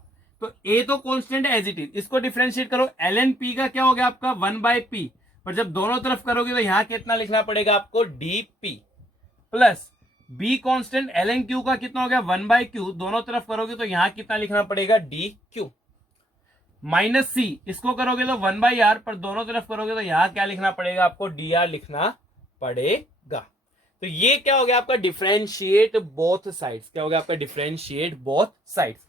तो a तो कांस्टेंट है एज इट इज, इसको डिफरेंशिएट करो, ln p का क्या हो गया आपका 1/p, पर जब दोनों तरफ करोगे तो यहां कितना लिखना पड़ेगा आपको dp, plus b constant ln q का कितना हो गया 1/q, दोनों तरफ करोगे तो यहां कितना लिखना पड़ेगा dq, माइनस सी, इसको करोगे तो 1/r, पर दोनों तरफ करोगे तो यहां क्या लिखना पड़ेगा आपको dr लिखना पड़ेगा। तो ये क्या हो गया आपका डिफरेंशिएट बोथ साइड्स, क्या हो गया आपका डिफरेंशिएट बोथ साइड्स।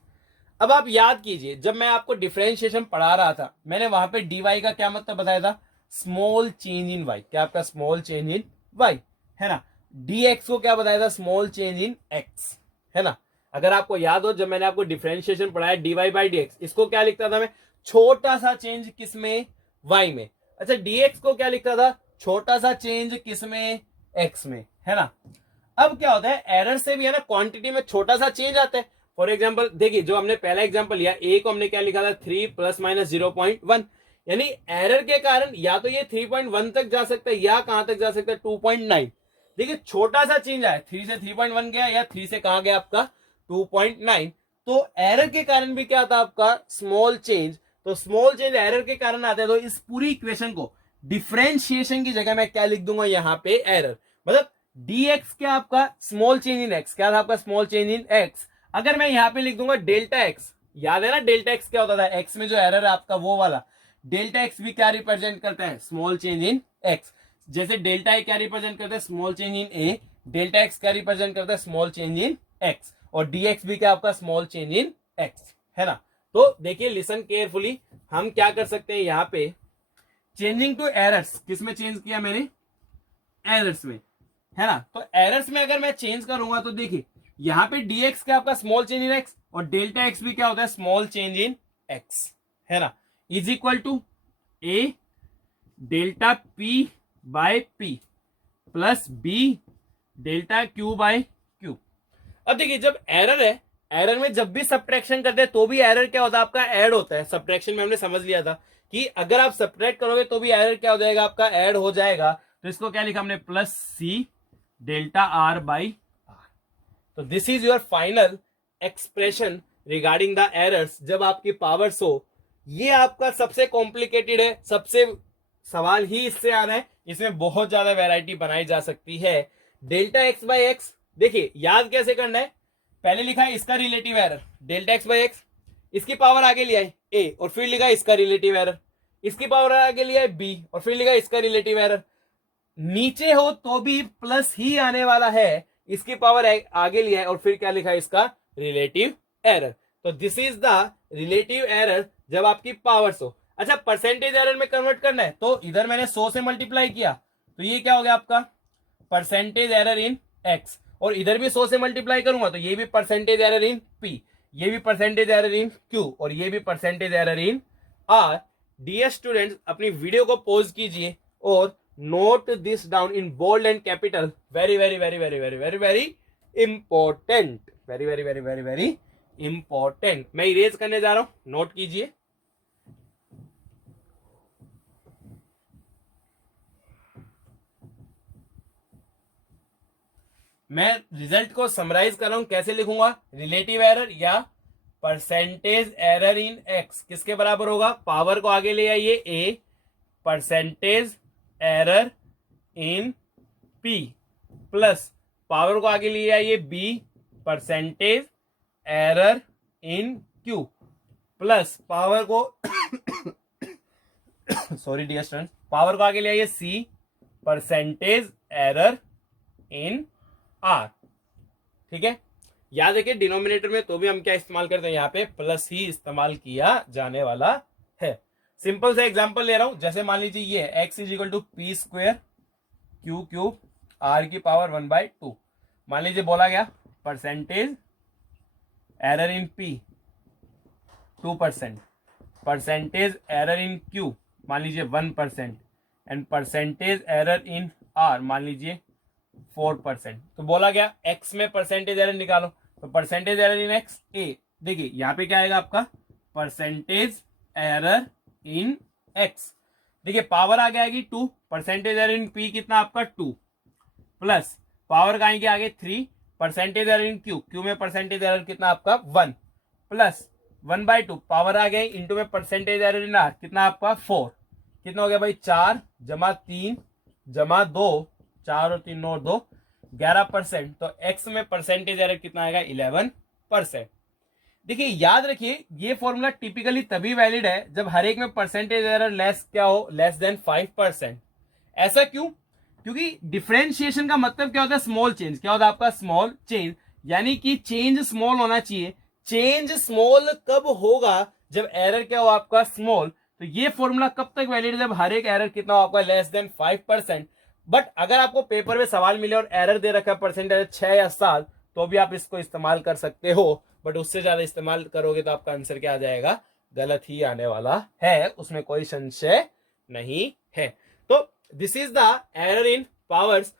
अब आप याद कीजिए जब मैं आपको डिफरेंशिएशन पढ़ा रहा था मैंने वहां पे dy का क्या मतलब बताया था, स्मॉल चेंज इन y, क्या आपका स्मॉल चेंज इन y है ना, dx को क्या बताया था स्मॉल चेंज इन x है ना। अगर आपको याद हो जब मैंने आपको डिफरेंशिएशन पढ़ाया dy/dx, इसको क्या लिखता था मैं, छोटा सा चेंज किसमें y में, अच्छा dx को क्या लिखता था छोटा सा चेंज किसमें x में है ना। अब क्या होता है एरर से भी है ना क्वांटिटी में छोटा सा चेंज आता है। फॉर एग्जांपल देखिए जो हमने पहला एग्जांपल लिया, a को हमने क्या लिखा था 3 ± 0.1, यानी एरर के कारण या तो ये 3.1 तक जा सकता है या कहां तक जा सकता है 2.9। देखिए छोटा सा चेंज आया, 3 से 3.1 गया या 3 से कहां गया आपका 2.9, तो एरर के कारण भी क्या था आपका स्मॉल चेंज। तो स्मॉल चेंज एरर के कारण आता है, तो इस पूरी इक्वेशन को डिफरेंशिएशन की जगह मैं क्या लिख दूंगा यहाँ पे एरर, मतलब dx क्या आपका स्मॉल चेंज इन x, क्या था आपका स्मॉल चेंज इन x। अगर मैं यहाँ पे लिख दूंगा डेल्टा x, याद है ना डेल्टा x क्या होता था, x में जो एरर है आपका वो वाला, डेल्टा x भी क्या रिप्रेजेंट करता है स्मॉल चेंज इन x, जैसे डेल्टा a क्या रिप्रेजेंट करता है small change in a, delta x क्या रिप्रेजेंट करता है स्मॉल चेंज इन x, और dx भी क्या आपका स्मॉल चेंज इन x है ना। तो देखिए लिसन केयरफुली, हम क्या कर सकते हैं यहाँ पे चेंजिंग टू एरर्स, किसमें चेंज किया मैंने एरर्स में है ना। तो एरर्स में अगर मैं चेंज करूंगा तो देखिए यहां पे dx क्या आपका स्मॉल चेंज इन x और डेल्टा x भी क्या होता है स्मॉल चेंज इन x है ना, is equal to a delta p by p plus b delta q by q। अब देखिए जब एरर है, एरर में जब भी सब्ट्रैक्शन करते हैं तो भी एरर क्या होता है आपका ऐड होता है। सब्ट्रैक्शन में हमने समझ लिया था कि अगर आप सब्ट्रैक्ट करोगे तो भी एरर क्या हो जाएगा आपका ऐड हो जाएगा। तो इसको क्या लिखा हमने plus C delta R by R. तो this is your final expression regarding the errors जब आपकी पावर्स हो। ये आपका सबसे कॉम्प्लिकेटेड है, सबसे सवाल ही इससे आ रहा है, इसमें बहुत ज्यादा वैरायटी बनाई जा सकती है। डेल्टा एक्स बाई एक्स देखिए याद कैसे करना है, पहले लिखा है इसका relative error delta x by x, इसकी पावर आगे लिया है ए और फिर लिखा इसका रिलेटिव एरर, इसकी पावर आगे लिया है बी और फिर लिखा इसका रिलेटिव एरर, नीचे हो तो भी प्लस ही आने वाला है, इसकी पावर आगे लिया है और फिर क्या लिखा है इसका रिलेटिव एरर। तो this is the relative error जब आपकी पावर्स हो। अच्छा परसेंटेज एरर में कन्वर्ट करना है तो इधर मैंने 100 से मल्टीप्लाई किया तो ये क्या हो गया आपका परसेंटेज एरर इन एक्स, और इधर भी 100 से मल्टीप्लाई करूंगा तो ये भी परसेंटेज एरर इन पी, ये भी परसेंटेज एरर इन क्यू और ये भी percentage error in r. Dear students अपनी वीडियो को पॉज कीजिए और note this down in bold and capital, very very very very very very very important, very very very very very important. मैं erase करने जा रहा हूं, नोट कीजिए। मैं रिजल्ट को समराइज कर रहा हूं, कैसे लिखूंगा रिलेटिव एरर या परसेंटेज एरर इन एक्स किसके बराबर होगा, पावर को आगे ले आइए A, percentage error in P, plus power को आगे ले आइए B, percentage error in Q, plus power को सॉरी डियर स्टूडेंट, पावर को आगे ले आइए C, percentage error in R. ठीक है, याद रखिए डिनोमिनेटर में तो भी हम क्या इस्तेमाल करते हैं, यहाँ पे प्लस ही इस्तेमाल किया जाने वाला है। सिंपल सा एग्जांपल ले रहा हूं, जैसे मान लीजिए ये x is equal to p square q cube r की पावर 1/2। मान लीजिए बोला गया percentage error in p 2%, percentage error in q मान लीजिए 1% and percentage error in r मान लीजिए 4%। तो बोला गया x में परसेंटेज एरर निकालो, तो परसेंटेज एरर इन x ए, देखिए यहाँ पे क्या आएगा आपका परसेंटेज एरर इन x, देखिए पावर आगे आएगी 2, परसेंटेज एरर इन p कितना आपका 2, प्लस पावर का आएंगे आगे 3, परसेंटेज एरर इन q में परसेंटेज एरर कितना आपका 1, प्लस 1/2 पावर आ गई इंटू में परसेंटेज एरर इन r कितना आपका 4, कितना हो गया भाई 4 जमा 3 जमा 2, 4 और 3 और 2 11%। तो x में परसेंटेज एरर कितना आएगा 11%। देखिए याद रखिए ये फॉर्मूला टिपिकली तभी वैलिड है जब हर एक में परसेंटेज एरर लेस क्या हो, लेस देन 5%। ऐसा क्यों, क्योंकि डिफरेंशिएशन का मतलब क्या होता है, स्मॉल चेंज। क्या होता है आपका स्मॉल चेंज, यानी कि चेंज स्मॉल होना चाहिए। चेंज स्मॉल कब होगा, जब एरर क्या हो आपका स्मॉल। तो ये फॉर्मूला कब तक वैलिड है, जब हर एक एरर कितना हो आपका लेस देन 5%। बट अगर आपको पेपर में सवाल मिले और एरर दे रखा है परसेंटेज 6 या 7, तो भी आप इसको इस्तेमाल कर सकते हो, बट उससे ज्यादा इस्तेमाल करोगे तो आपका आंसर क्या आ जाएगा, गलत ही आने वाला है, उसमें कोई संशय नहीं है। तो this is the error in powers.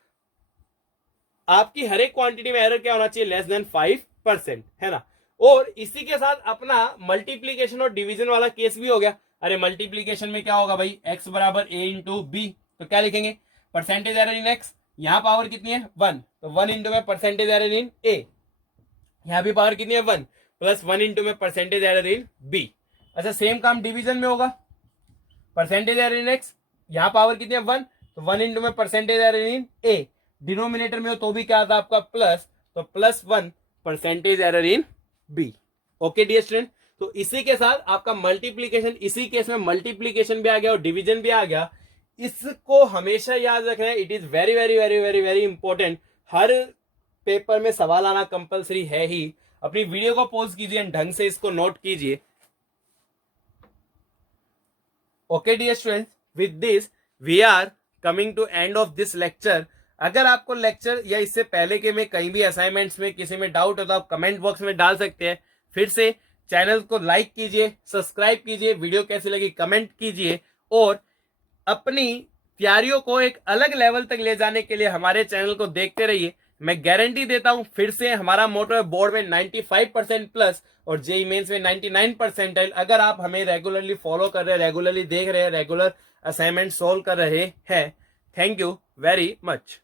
आपकी हर एक क्वांटिटी में एरर क्या होना चाहिए, लेस देन 5%, है ना। और इसी के साथ अपना मल्टीप्लीकेशन और डिवीजन वाला केस भी हो गया। अरे मल्टीप्लीकेशन में क्या होगा भाई, x बराबर a इंटू बी, तो क्या लिखेंगे परसेंटेज एरर इन x, यहां पावर कितनी है 1, तो 1 इंटू में परसेंटेज एरर इन a, यहां भी पावर कितनी है 1, प्लस 1 इंटू में परसेंटेज एरर इन b। अच्छा सेम काम डिवीजन में होगा, परसेंटेज एरर इन x, यहां पावर कितनी है 1, तो 1 इंटू में percentage error in a, denominator में हो तो भी क्या आता है आपका प्लस, तो plus 1 percentage error in b। Okay dear student, तो इसी के साथ आपका मल्टीप्लीकेशन, इसी केस में मल्टीप्लीकेशन भी आ गया और डिवीजन भी आ गया। इसको हमेशा याद रखना है, it is very very very very very important. Her paper में सवाल आना कंपलसरी है ही। अपनी वीडियो को पॉज कीजिए, ढंग से इसको नोट कीजिए। Okay dear students, with this we are coming to end of this lecture. अगर आपको लेक्चर या इससे पहले के में कहीं भी असाइनमेंट्स में किसी में डाउट हो तो आप कमेंट बॉक्स में डाल सकते हैं। फिर से चैनल को लाइक कीजिए, सब्सक्राइब कीजिए, वीडियो कैसी लगी कमेंट कीजिए, और अपनी तैयारियों को एक अलग लेवल तक ले जाने के लिए हमारे चैनल को देखते रहिए। मैं गारंटी देता हूं, फिर से हमारा मोटो है बोर्ड में 95% प्लस और जेईई मेंस में 99%। अगर आप हमें रेगुलरली फॉलो कर रहे हैं, रेगुलरली देख रहे हैं, रेगुलर असाइनमेंट सोल्व कर रहे हैं, थैंक यू वेरी मच।